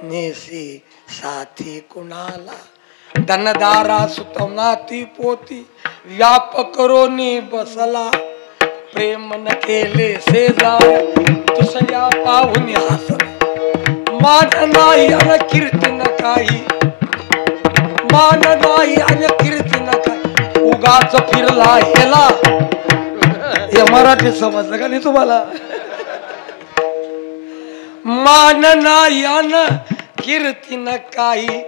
नेसी साथी कुणाला. धनदारा सुतवनाती पोती व्याप करोनी बसला. प्रेम न केले से जाय तुसया पाहुनी हसला. मान नाही अन कीर्ती न काही, मान नाही अन कीर्ती न काही. उगाच फिरला हेला. हे मराठी समजलं का नाही तुम्हाला? मान नाही अन कीर्ती न काही,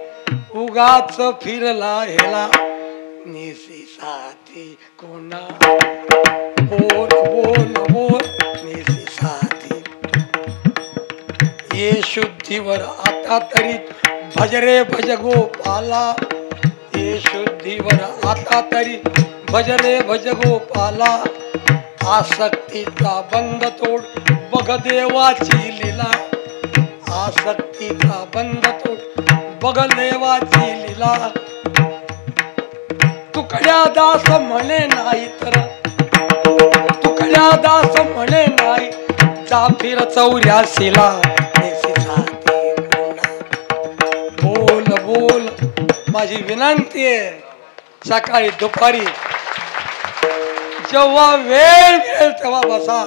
उगाच फिरला हेला. नेसी साथी कोणा. बोल बोल बोल नेसी साथी. ये शुद्धीवर आता तरी भज रे भज गोपाला. ये शुद्धीवर आता तरी भज रे भज गोपाला. आसक्तीचा बंद तोड बघ देवाची लीला. आसक्तीचा बंद तोड बघ देवाची लीला. तुकड्या दास म्हणे नाही तर, तुकड्या दास म्हणे नाही जा फिर 84ला. बोल बोल. माझी विनंती आहे, सकाळी दुपारी जेव्हा वेळ मिळेल तेव्हा बसा,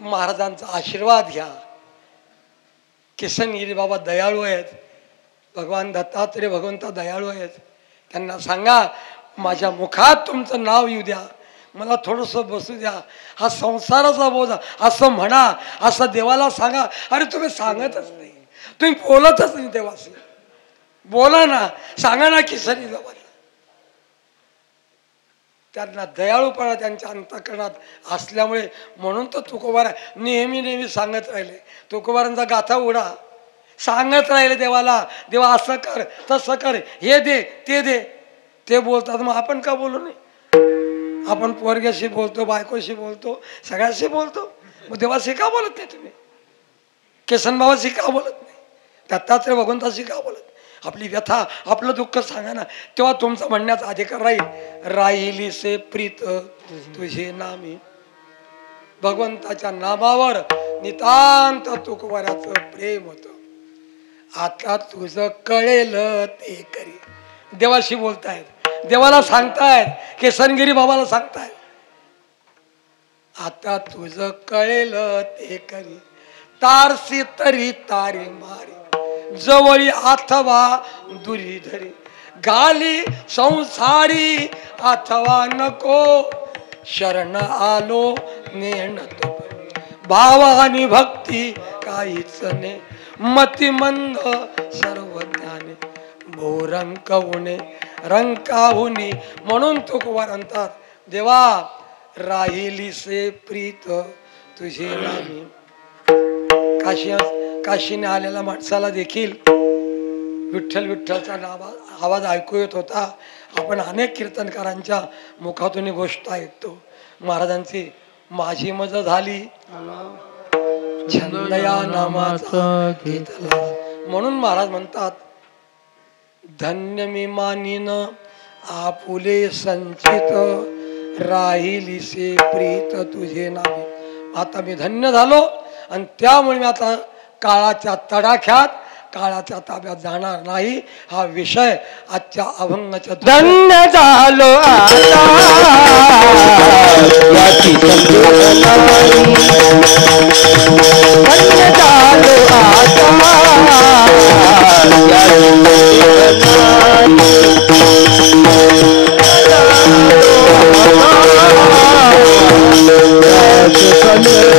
महाराजांचा आशीर्वाद घ्या. किसनगिरी बाबा दयाळू आहेत. भगवान दत्तात्रय भगवंता दयाळू आहेत. त्यांना सांगा माझ्या मुखात तुमचं नाव येऊ द्या, मला थोडस बसू द्या, हा संसाराचा बोजा असं म्हणा, असं देवाला सांगा. अरे तुम्ही सांगतच नाही, तुम्ही बोलतच नाही देवाशी. बोला ना, सांगा ना किसरी देवाला. त्यांना दयाळूपणा त्यांच्या अंतःकरणात असल्यामुळे म्हणून तर तुकोबार नेहमी नेहमी सांगत राहिले. तुकोबारांचा गाथा उडा, सांगत राहिले देवाला, देवा असं कर तसं कर, हे दे ते दे. ते बोलतात, मग आपण का बोलू नाही? आपण पोरग्याशी बोलतो, बायकोशी बोलतो, सगळ्याशी बोलतो. मग देवाशी का बोलत नाही तुम्ही? केसन बाबाशी का बोलत नाही? दत्तात्रय भगवंताशी का बोलत नाही? आपली व्यथा, आपलं दुःख सांगा ना, तेव्हा तुमचा म्हणण्याचा अधिकार राहील. राहिली से प्रीत तुझे नामी, भगवंताच्या नामावर नितांत तुकोबाराचं प्रेम होतं. आता तुझं कळेल ते करी. देवाशी बोलतायत, देवाला सांगतायत, केसनगिरी बाबाला सांगतायत. आता तुझं कळेल ते करी, तारसी तरी तारी मारी, जवळी अथवा दुरी धरी, गाली संसारी अथवा नको, शरण आलो नेण तो. भावानी भक्ती काहीच ने, मतिमंद सर्व ज्ञाने, भोरंक उणे रंकाहुनी. म्हणून तुकोबार म्हणतात, देवा राहिली से प्रीत तुझे नामी. काशीने आलेल्या माणसाला देखील विठ्ठल विठ्ठलचा आवाज ऐकू येत होता. आपण अनेक कीर्तनकारांच्या मुखातून गोष्ट ऐकतो. महाराजांची माझी मज झाली छंद या नामाचा घेतला. म्हणून महाराज म्हणतात, धन्य मी मानिन आपुले संचित, राहिली से प्रीत तुझे नामी. आता मी धन्य झालो आणि त्यामुळे मी आता काळाच्या तडाख्यात, काळाच्या ताब्यात जाणार नाही. हा विषय आजच्या अभंगाच्या धन्य झालो आता याची समजून नाही, धन्य झालो आता याची समजून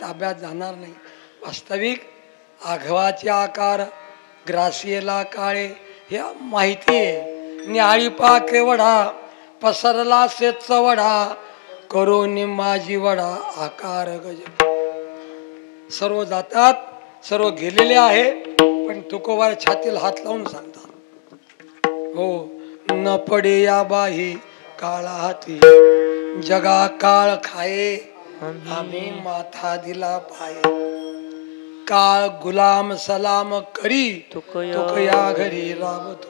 ताब्यात जाणार नाही. वास्तविक आघवाचे आकार, ग्रासियला काळे हे माहिती आहे. न्याळी पाके वडा पसरला सेच वडा, करोनी माझी वडा आकार गज. सर्व जातात, सर्व गेलेले आहे, पण तुकोबार छातीला हात लावून सांगतात, हो न पडे या बाही काळा हाती, जगा काळ खाये आम्ही माथा दिला पाये, काळ गुलाम सलाम करी तुक या घरी राबतो.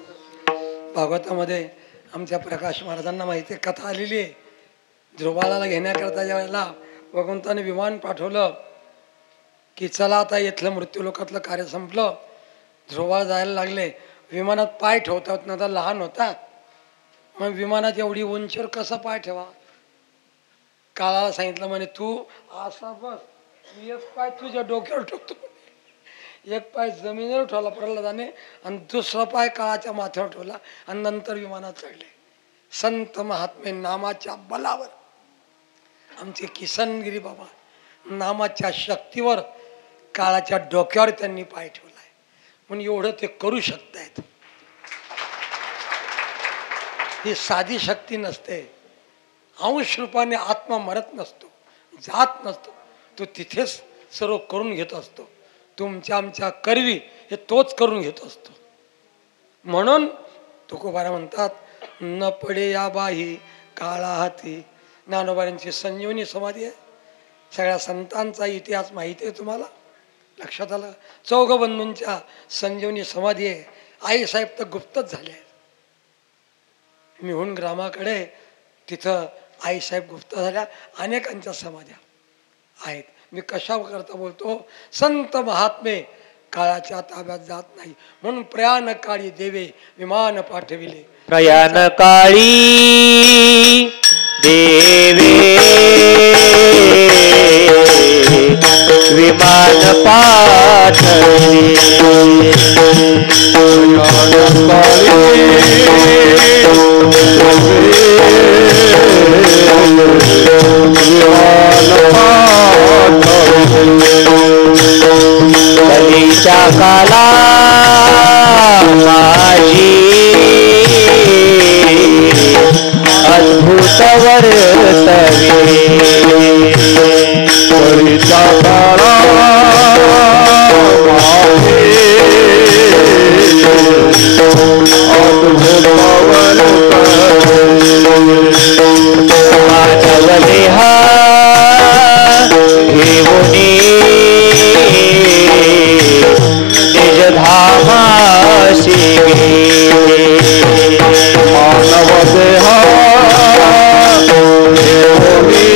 भागवतामध्ये आमच्या प्रकाश महाराजांना माहिती आहे, कथा आलेली आहे. ध्रुवाला घेण्याकरता ज्या वेळेला भगवंताने विमान पाठवलं की चला आता इथलं मृत्यूलोकातलं कार्य संपलं, ध्रुवाला जायला लागले. विमानात पाय ठेवतात ना, आता लहान होता, मग विमानात एवढी उंचीवर कसा पाय ठेवा. काळाला सांगितलं म्हणे तू असा बस, एक पाय तुझ्या डोक्यावर ठेवतो, एक पाय जमिनीवर ठेवला प्रल्हादाने आणि दुसरा पाय काळाच्या माथ्यावर ठेवला आणि नंतर विमानात चढले. संत महात्मे नामाच्या बलावर, आमचे किसनगिरी बाबा नामाच्या शक्तीवर काळाच्या डोक्यावर त्यांनी पाय ठेवलाय, म्हणून एवढं ते करू शकतायत. ही साधी शक्ती नसते. अंश रूपाने आत्मा मरत नसतो, जात नसतो, तो तिथेच सर्व करून घेत असतो. तुमच्या आमच्या करवी हे तोच करून घेत असतो. म्हणून तुकोबारा म्हणतात न पडे या बाही काळा हाती. ज्ञानोबारांची संजीवनी समाधी आहे. सगळ्या संतांचा इतिहास माहिती आहे तुम्हाला, लक्षात आलं. चौघबंधूंच्या संजीवनी समाधी आहे. आईसाहेब तर गुप्तच झाले आहेत. मिहून ग्रामाकडे तिथं आईसाहेब गुप्त झाल्या. अनेकांच्या समाध्या आहेत. मी कशा करता बोलतो, संत महात्मे काळाच्या ताब्यात जात नाही, म्हणून प्रयाण काळी देवे विमान पाठविले. प्रयाण काळी देवे विमान पाठविले. कलीच्या काला माझी अद्भुत वर्तवे. कलीच्या काला अद्भुत मानव देहा घेऊनी निज धामासी मानव देहा घेऊनी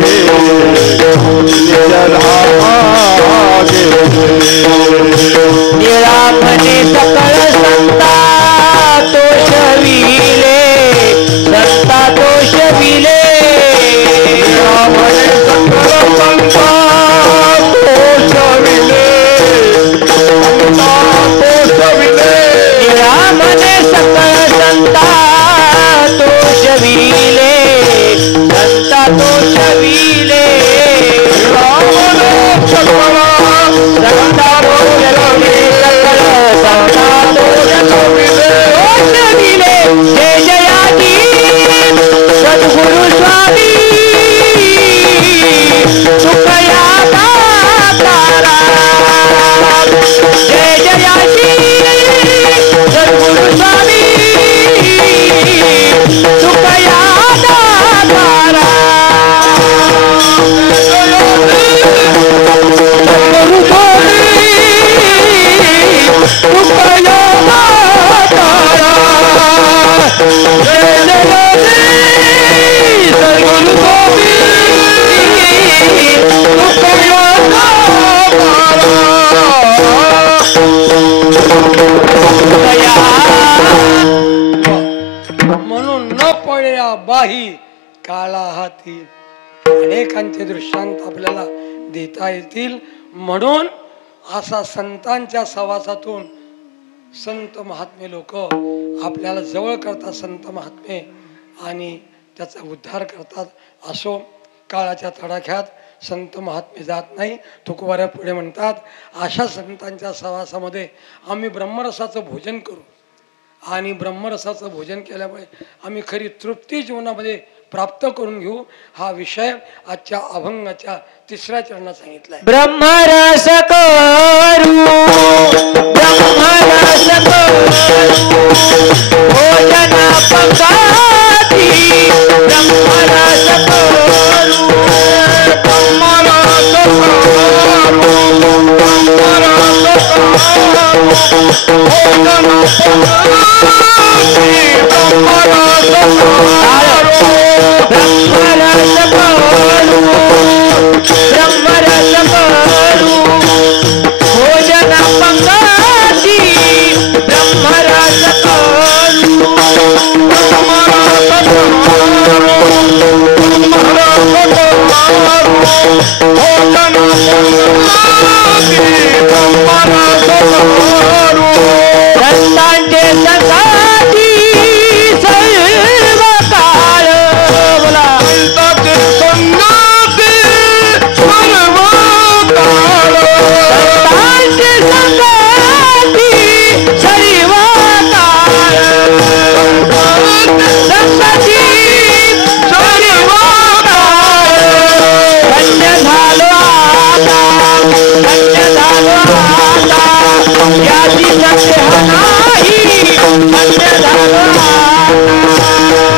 निज धामासी निरामने सकळ संता तोषविले. संता तोषविले निरामने सकळ संता तोषविले. संता तोषविले निरामने सकळ संता तोषविले. संता तोषविले निरामने सकळ संता तोषविले. संता तोषविले तोषविले. जय जयाची सद्गुरु स्वामी सुखया दातारा. जय जयाची सद्गुरु स्वामी सुखया दातारा. सद्गुरु स्वामी सुखया दातारा. जय जयाची सद्गुरु स्वामी सुखया दातारा. म्हणून न पडया बाही काळा हाती. अनेकांचे दृष्टांत आपल्याला देता येतील. म्हणून असा संतांच्या सहवासातून संत महात्मे लोक आपल्याला जवळ करतात, संत महात्मे, आणि त्याचा उद्धार करतात. असो, काळाच्या तडाख्यात संत महात्मे जात नाही. तुकोबारा पुढे म्हणतात अशा संतांच्या सहवासामध्ये आम्ही ब्रह्मरसाचं भोजन करू, आणि ब्रह्मरसाचं भोजन केल्यामुळे आम्ही खरी तृप्ती जीवनामध्ये प्राप्त करून घेऊ हा विषय आजच्या अभंगाच्या तिसऱ्या चरणात सांगितलाय. ब्रह्मरस करू ब्रह्मरस करू भोजन पंगती ब्रह्मरस करू ब्रह्मरस करू ब्रह्मरस करू भोजन पंगती ब्रह्मरस करू ब्रह्मरस करू भोजन पंगती ब्रह्मरस करू ब्रह्मरस करू भोजन पंगती ब्रह्मरस करू संतांचे संगाती सर्व काळ बोला संतांचे संगाती सर्व काळ संतांचे संगाती सर्व काळ संगाती सर्व काळ धन्य झालो आता धन्य झालो आता याची सत्य नाही धन्य झालो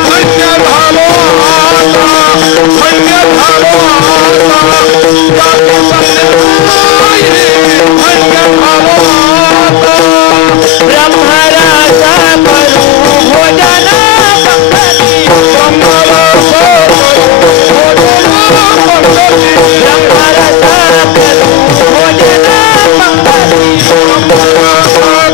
धन्य झालो आता धन्य झालो आता याची सत्य नाही धन्य झालो आता ब्रह्मरस करू भोजन पंगती ब्रह्मरस करू भोजन पंगती ब्रह्मरस करू भोजन पंगती ब्रह्मरस करू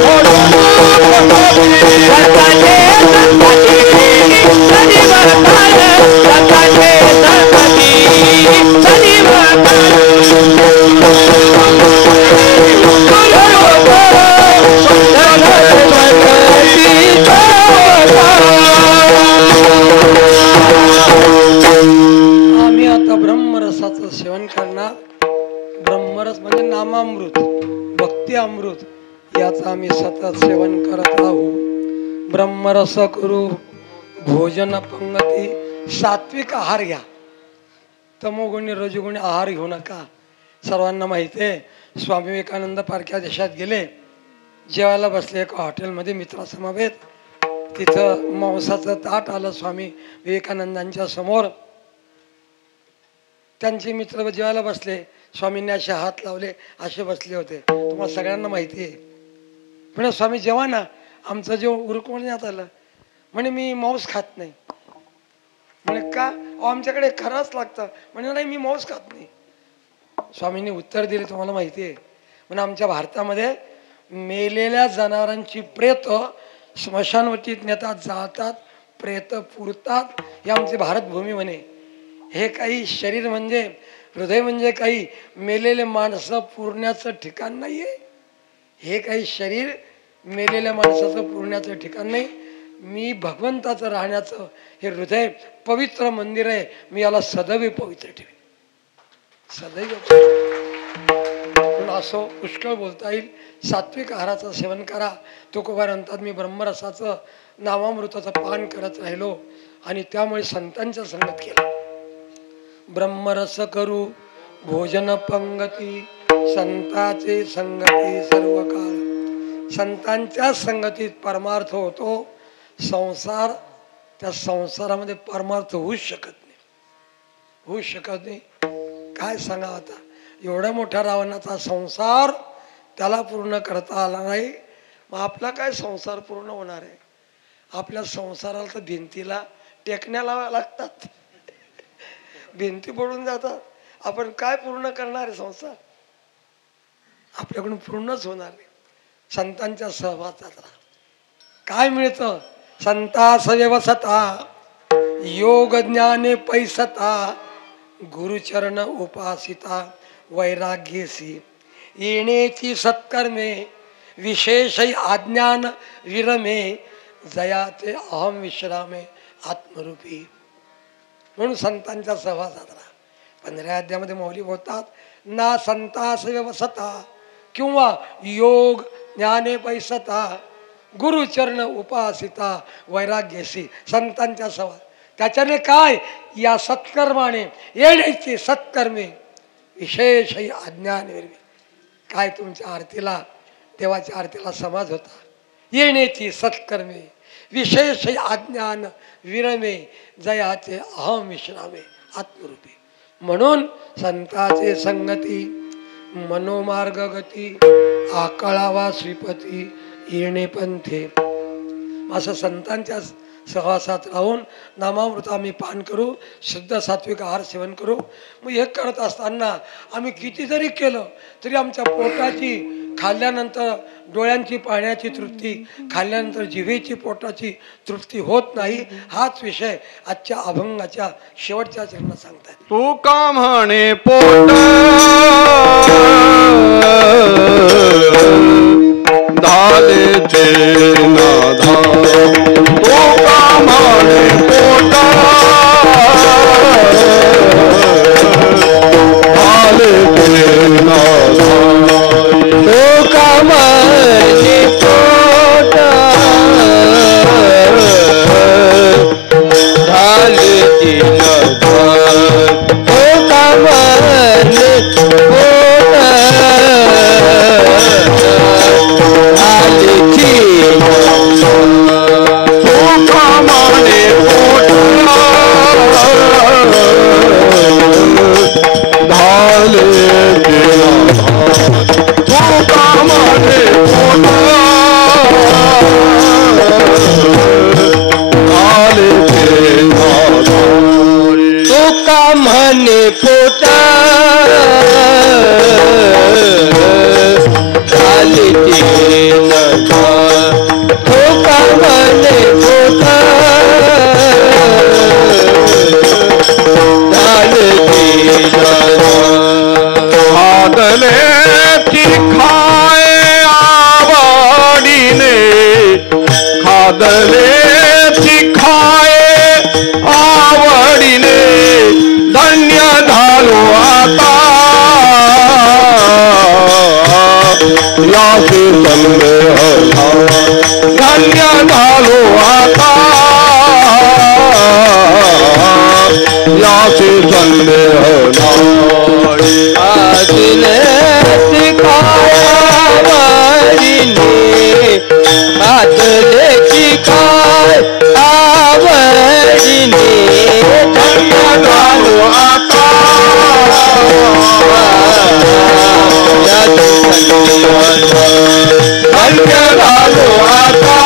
भोजन पंगती संतांचे संगती सजीव काळ संतांचे संगती सजीव आम्ही आता ब्रह्मरसाचं सेवन करणार. ब्रह्मरस म्हणजे नामामृत भक्ती अमृत याचं आम्ही सतत सेवन करत राहू. ब्रह्मरस करू भोजन पंगती सात्विक आहार घ्या. तमोगुणी रजोगुणी आहार घेऊ नका. सर्वांना माहिती आहे स्वामी विवेकानंद पारख्या देशात गेले, जेवायला बसले एका हॉटेलमध्ये मित्रासमवेत. तिथं मांसाचं ताट आलं स्वामी विवेकानंदांच्या समोर. त्यांचे मित्र जेवायला बसले, स्वामींनी असे हात लावले, असे बसले होते. तुम्हाला सगळ्यांना माहिती आहे. म्हणे स्वामी जेवा ना, आमचं जेवण उरकवण्यात आलं. म्हणे मी मांस खात नाही. म्हणे का? आमच्याकडे खरंच लागतं. म्हणे नाही मी मांस खात नाही. स्वामींनी उत्तर दिले तुम्हाला माहिती आहे. म्हणे आमच्या भारतामध्ये मेलेल्या जनावरांची प्रेत स्मशानवतीत नेतात, जातात, प्रेत पुरतात. ही आमची भारतभूमी म्हणे. हे काही शरीर म्हणजे हृदय म्हणजे काही मेलेले माणसं पुरण्याचं ठिकाण नाही आहे. हे काही शरीर मेलेल्या माणसाचं पुरण्याचं ठिकाण नाही. मी भगवंताचं राहण्याचं हे हृदय पवित्र मंदिर आहे. मी याला सदैव पवित्र ठेवेन. सदैव असो पुष्कळ बोलता येईल. सात्विक आहाराचं सेवन करा. तुकोबा म्हणतात मी ब्रह्मरसाचं नामामृताचं पान करत राहिलो आणि त्यामुळे संतांच्या संगत केला. ब्रह्मरस करू भोजन पंगती संताचे संगती सर्व काळ. संतांच्या संगतीत परमार्थ होतो. संसार त्या संसारामध्ये परमार्थ होऊच शकत नाही. होऊच शकत नाही. काय सांगा आता, एवढ्या मोठ्या रावणाचा संसार त्याला पूर्ण करता आला नाही. मग आपला काय संसार पूर्ण होणार आहे? आपल्या संसाराला तर भिंतीला टेकण्या लावा लागतात. भिंती पडून जातात. आपण काय पूर्ण करणार आहे संसार? आपल्याकडून पूर्णच होणार नाही. संतांच्या सहवासात राहा. काय मिळतं? संतास व्यवसता योग ज्ञाने पैसता गुरुचरण उपासिता वैराग्यसी येण्याची सत्कर्मे विशेष आज्ञान विरमे जयाचे अहम विश्रामे आत्मरूपी. म्हणून संतांच्या सहवासात राहा. 15 अध्यायामध्ये मौली बोलतात ना संतास व्यवसता किंवा योग ज्ञाने पैसता गुरुचरण उपासिता वैराग्यसी. संतांच्या सहवास त्याच्याने काय या सत्कर्माने येण्याचे सत्कर्मे विशेष अज्ञान विरवी. काय तुमच्या आरतीला देवाच्या आरतीला समाज होता. येण्याची सत्कर्मे विशेष अज्ञान विरमे जयाचे अहम विश्रामे आत्मरूपी. म्हणून संताचे संगती मनोमार्ग गती आकळावा श्रीपती येणे पंथे. असं संतांच्या सहवासात राहून नामामृत आम्ही पान करू, शुद्ध सात्विक आहार सेवन करू. मग हे करत असताना आम्ही किती जरी केलं तरी आमच्या पोटाची खाल्ल्यानंतर डोळ्यांची पाहण्याची तृप्ती, खाल्ल्यानंतर जिभेची पोटाची तृप्ती होत नाही. हाच विषय आजच्या अभंगाच्या शेवटच्या चरणात सांगतात. तू का म्हणे पोट धाले ते नाधा. तू का म्हणे पोट धाले ते नाधा. तो कामाने पोट घालती नधार. तो कामाने पोट घालती तू का म्हणे पोट धाले ते नाधा. तू का म्हणे पोट धाले ते नाधा. तो कामाने पोट घालती नधार. तो कामाने पोट घालती नधार. खादले ती खाय आवडीने. खादले ती खाय आवडीने. धन्य झालो आता याचे संदेह. धन्य झालो आता याचे संदेह नाही. आदिले आवडीने आदले की काय आवडीने. धन्य झालो आता धन्य झालो आता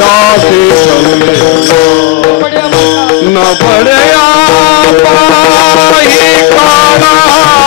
याचे संदेह न पडया पायी काळाचे.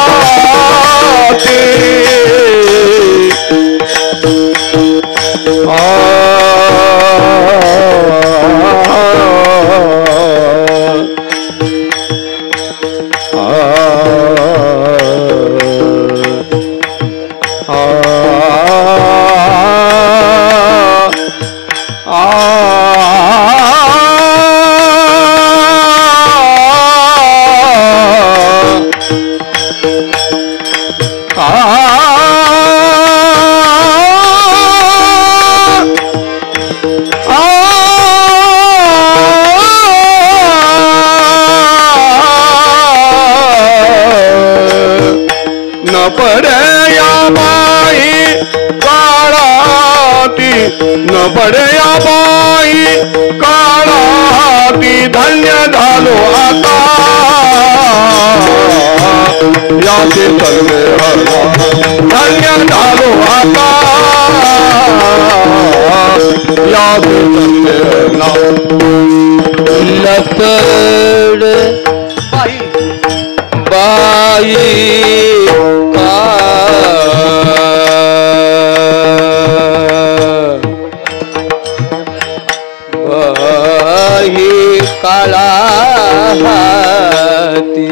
न पडया बाई काळाती. न पडया बाई काळाती. धन्य झालो आता याचे सर्वे हरा. धन्य झालो आता याचे सर्वे ना. लपड बाई बाई काळा हाती.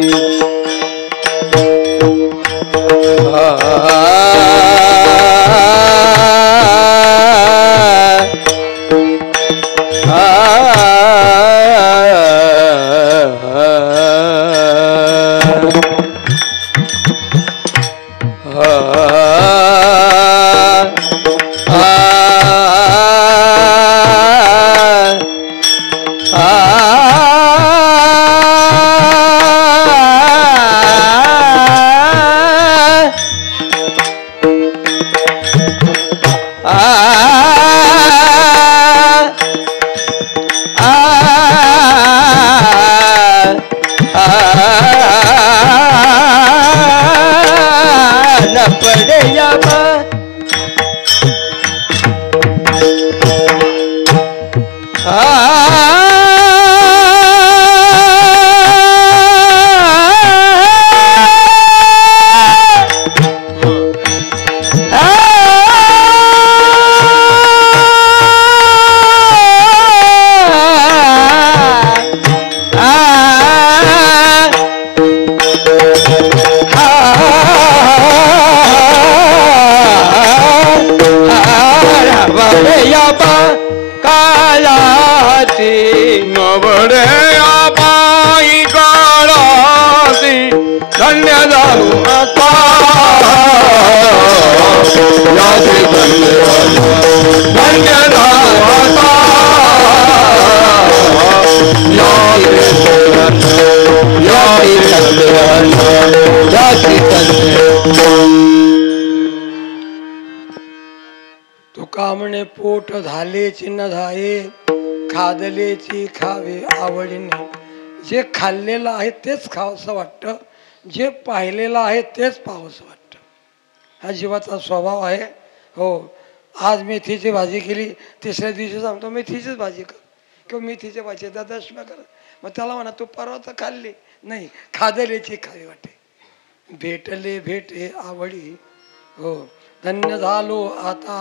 याची तन्मे तुका म्हणे पोट झालेची न धाये खादलेची खावे आवडीने. जे खाल्लेलं आहे तेच खावंसं वाटतं, जे पाहिलेलं आहे तेच पाहावंसं वाटतं. हा जीवाचा स्वभाव आहे. हो, आज मेथीची भाजी केली, तिसऱ्या दिवशी सांगतो मेथीचीच भाजी कर किंवा मेथीची भाजी दशम्या कर. मग त्याला म्हणा तू परवा तर खाल्ली नाही, खादलेची खावी वाटे. भेटले भेटे आवडी. हो, धन्य झालो आता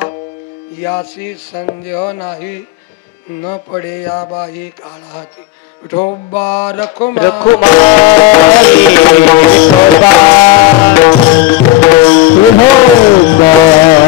यासी संदेह नाही. न पडे या बाई काळाती. विठोबा रखुमाई विठोबा रखुमाई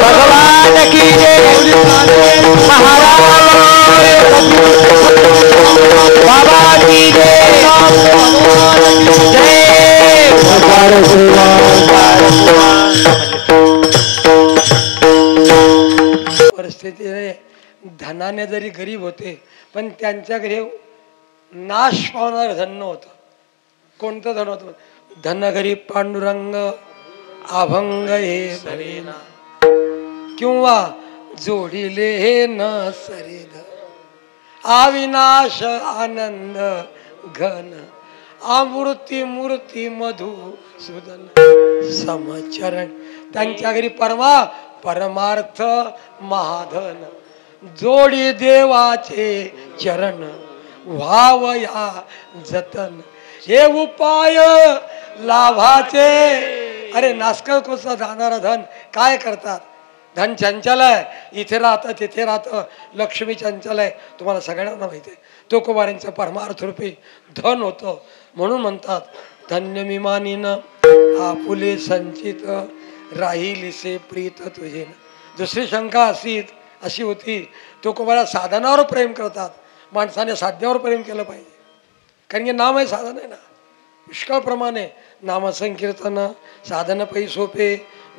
भगवान की जय, महाराज बाबा की जय, परिस्थितीने धनाने जरी गरीब होते पण त्यांच्या घरी नाश पावणार धन होतं. कोणतं धन होतं? धन गरीब पांडुरंग अभंग हे भरेना किंवा जोडिले हे न सरेद. अविनाश आनंद घन अमृती मूर्ती मधु सुदन समचरण. त्यांच्या घरी परमार्थ महाधन. जोडी देवाचे चरण व्हावया जतन. हे उपाय लाभाचे. अरे नासकर कोसा जाणारा धन काय करतात? धन चंचल आहे, इथे राहतं तिथे राहतं. लक्ष्मी चंचल आहे, तुम्हाला सगळ्यांना माहिती आहे. तो कुमारांचं परमार्थ रूपी धन होतं. म्हणून म्हणतात धन्य मी मानीन आपुले संचित राहिलीसे प्रीत तुझे. दुसरी शंका अशी होती, तो कुमारा साधनावर प्रेम करतात. माणसाने साध्यावर प्रेम केलं पाहिजे, कारण की नाम हे साधन आहे ना. पुष्कळप्रमाणे नामसंकीर्तन साधन पै सोपे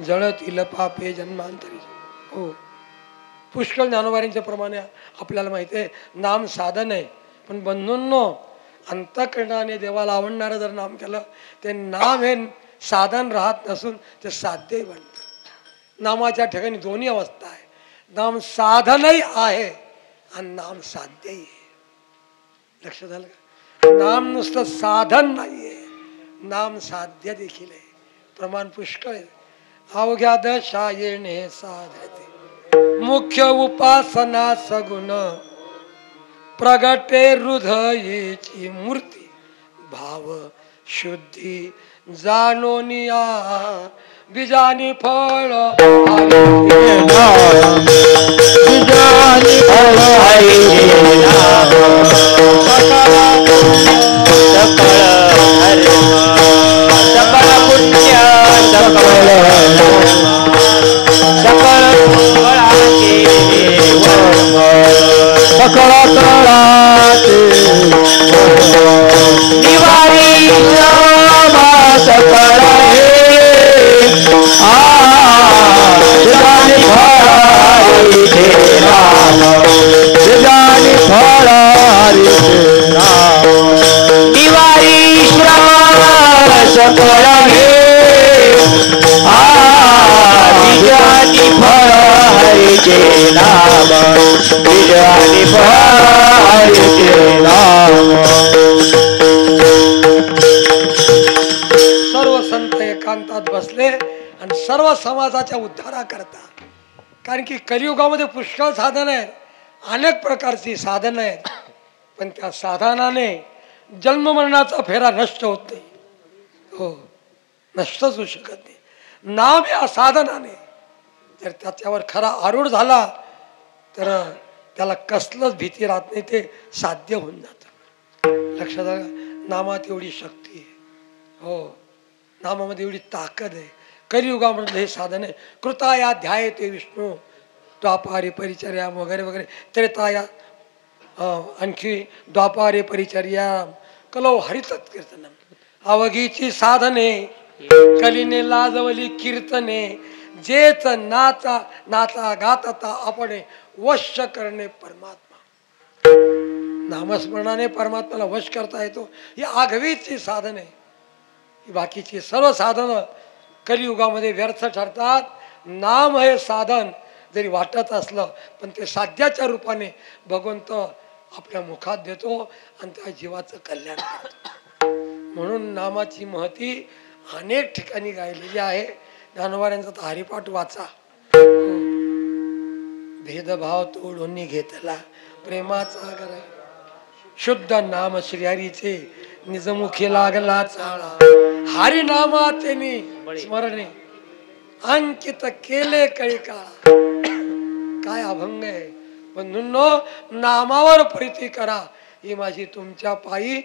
जळतील पापे जन्मांतरी. हो, पुष्कळ ज्ञानोबारींच्या प्रमाणे आपल्याला माहिती आहे नाम साधन आहे. पण बंधूंनो, अंतःकरणाने देवाला आवडणारं जर नाम केलं ते नाम हे साधन राहत नसून ते साध्यही बनतं. नामाच्या ठिकाणी दोन्ही अवस्था आहे. नाम साधनही आहे आणि नाम साध्यही आहे. लक्ष झालं का? नाम नुसतं साधन नाहीये, नाम साध्य देखील आहे. प्रमाण पुष्कळ आहे. अवघ्या दशा येणे साधते मुख्य उपासना सगुण. प्रगटे हृदयेची मूर्ती भाव शुद्धी जाणोनिया. बीजानी फळ सर्व संत एकांतात बसले आणि सर्व समाजाच्या उद्धारा करता. कारण की कलियुगामध्ये पुष्कळ साधन आहेत, अनेक प्रकारची साधनं आहेत. पण त्या साधनाने जन्म मरणाचा फेरा नष्ट होत नाही. हो, नष्टच होऊ शकत नाही. नाम या साधनाने जर त्याच्यावर खरा आरूढ झाला तर त्याला कसलंच भीती राहत नाही, ते साध्य होऊन जातं. लक्षात आलं? नामात एवढी शक्ती आहे. हो, नामामध्ये एवढी ताकद आहे. कलियुगामधलं हे साधन आहे. कृताया ध्याय ते विष्णू द्वापारे परिचर्या वगैरे वगैरे. त्रेताया आणखी द्वापारे परिचर्या कलौ हरितत् कीर्तनम. अवघीची साधने कलीने लाजवली कीर्तने. जेच नाचा नाचा गाता आपण वश करणे परमात्मा. नामस्मरणाने परमात्म्याला वश करता येतो. ही आघवीची साधन आहे. ही बाकीची सर्व साधनं कलियुगामध्ये व्यर्थ ठरतात. नाम हे साधन जरी वाटत असलं पण ते साध्याच्या रूपाने भगवंत आपल्या मुखात देतो आणि त्या जीवाचं कल्याण करतो. म्हणून नामाची महती अनेक ठिकाणी गायलेली आहे. ज्ञानोबाऱ्यांचा तर हरिपाठ वाचा. भेदभाव तोडून घेतला प्रेमाचा गर. शुद्ध नाम श्रीहरीचे निजमुखी लागला चाळा. हरिनामाचे स्मरणे अंकित केले कळी काळा. काय अभंग आहे. बंधूंनो, नामावर प्रीती करा ही माझी तुमच्या पायी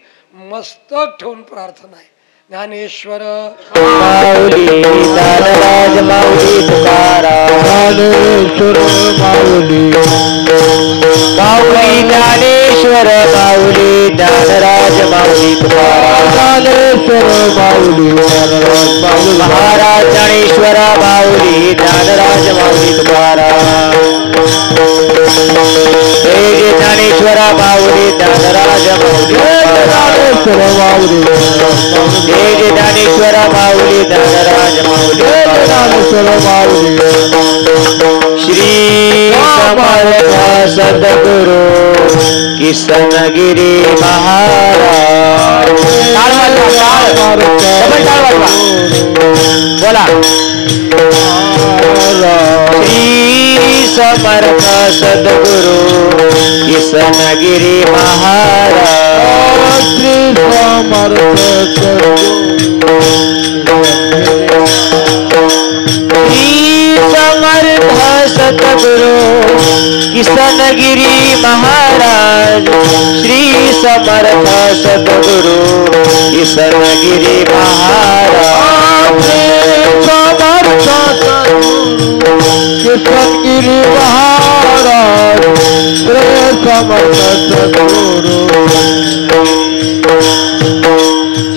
मस्तक ठेवून प्रार्थना आहे. ज्ञानेश्वर माऊली ज्ञानराज माऊली तुकाराम. ज्ञानेश्वर माऊली माऊली ज्ञानेश्वर माऊली ज्ञानराज माऊली तुकाराम. ज्ञानेश्वर माऊली ज्ञानराज माऊली. महाराज ज्ञानेश्वर माऊली ज्ञानराज माऊली तुकाराम. जय ज्ञानेश्वर माऊली ज्ञानराज माऊली. ज्ञानेश्वर माऊली जय ज्ञानेश्वर माऊली ज्ञानराज माऊली. ज्ञानेश्वर माऊली. श्री समर्थ सद्गुरु किसनगिरी महाराज. बोला. श्री समर्थ सद्गुरु किसनगिरी महाराज. श्री समर्थ श्री समर्थ सद्गुरु किसनगिरी महाराज. श्री समर्थ सद्गुरु किसनगिरी महाराज. समर्थ किसनगिरी महाराज. श्री समर्थ सद्गुरु.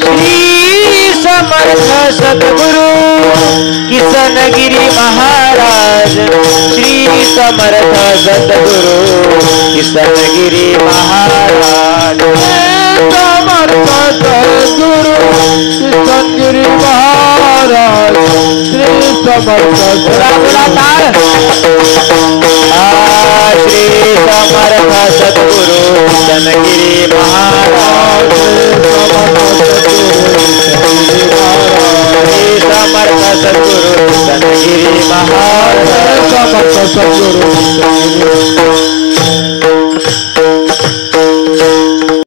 श्री समर्थ सद्गुरु किसनगिरी महाराज. श्री समर्थ सद्गुरु किसनगिरी महाराज. समर्थ सद्गुरु किसनगिरी महाराज. श्री समर्थ श्री समर्थ सद्गुरु किसनगिरी महाराज. श्री समर्थ सद्गुरु किसनगिरी महाराज. समर्थ सद्गुरु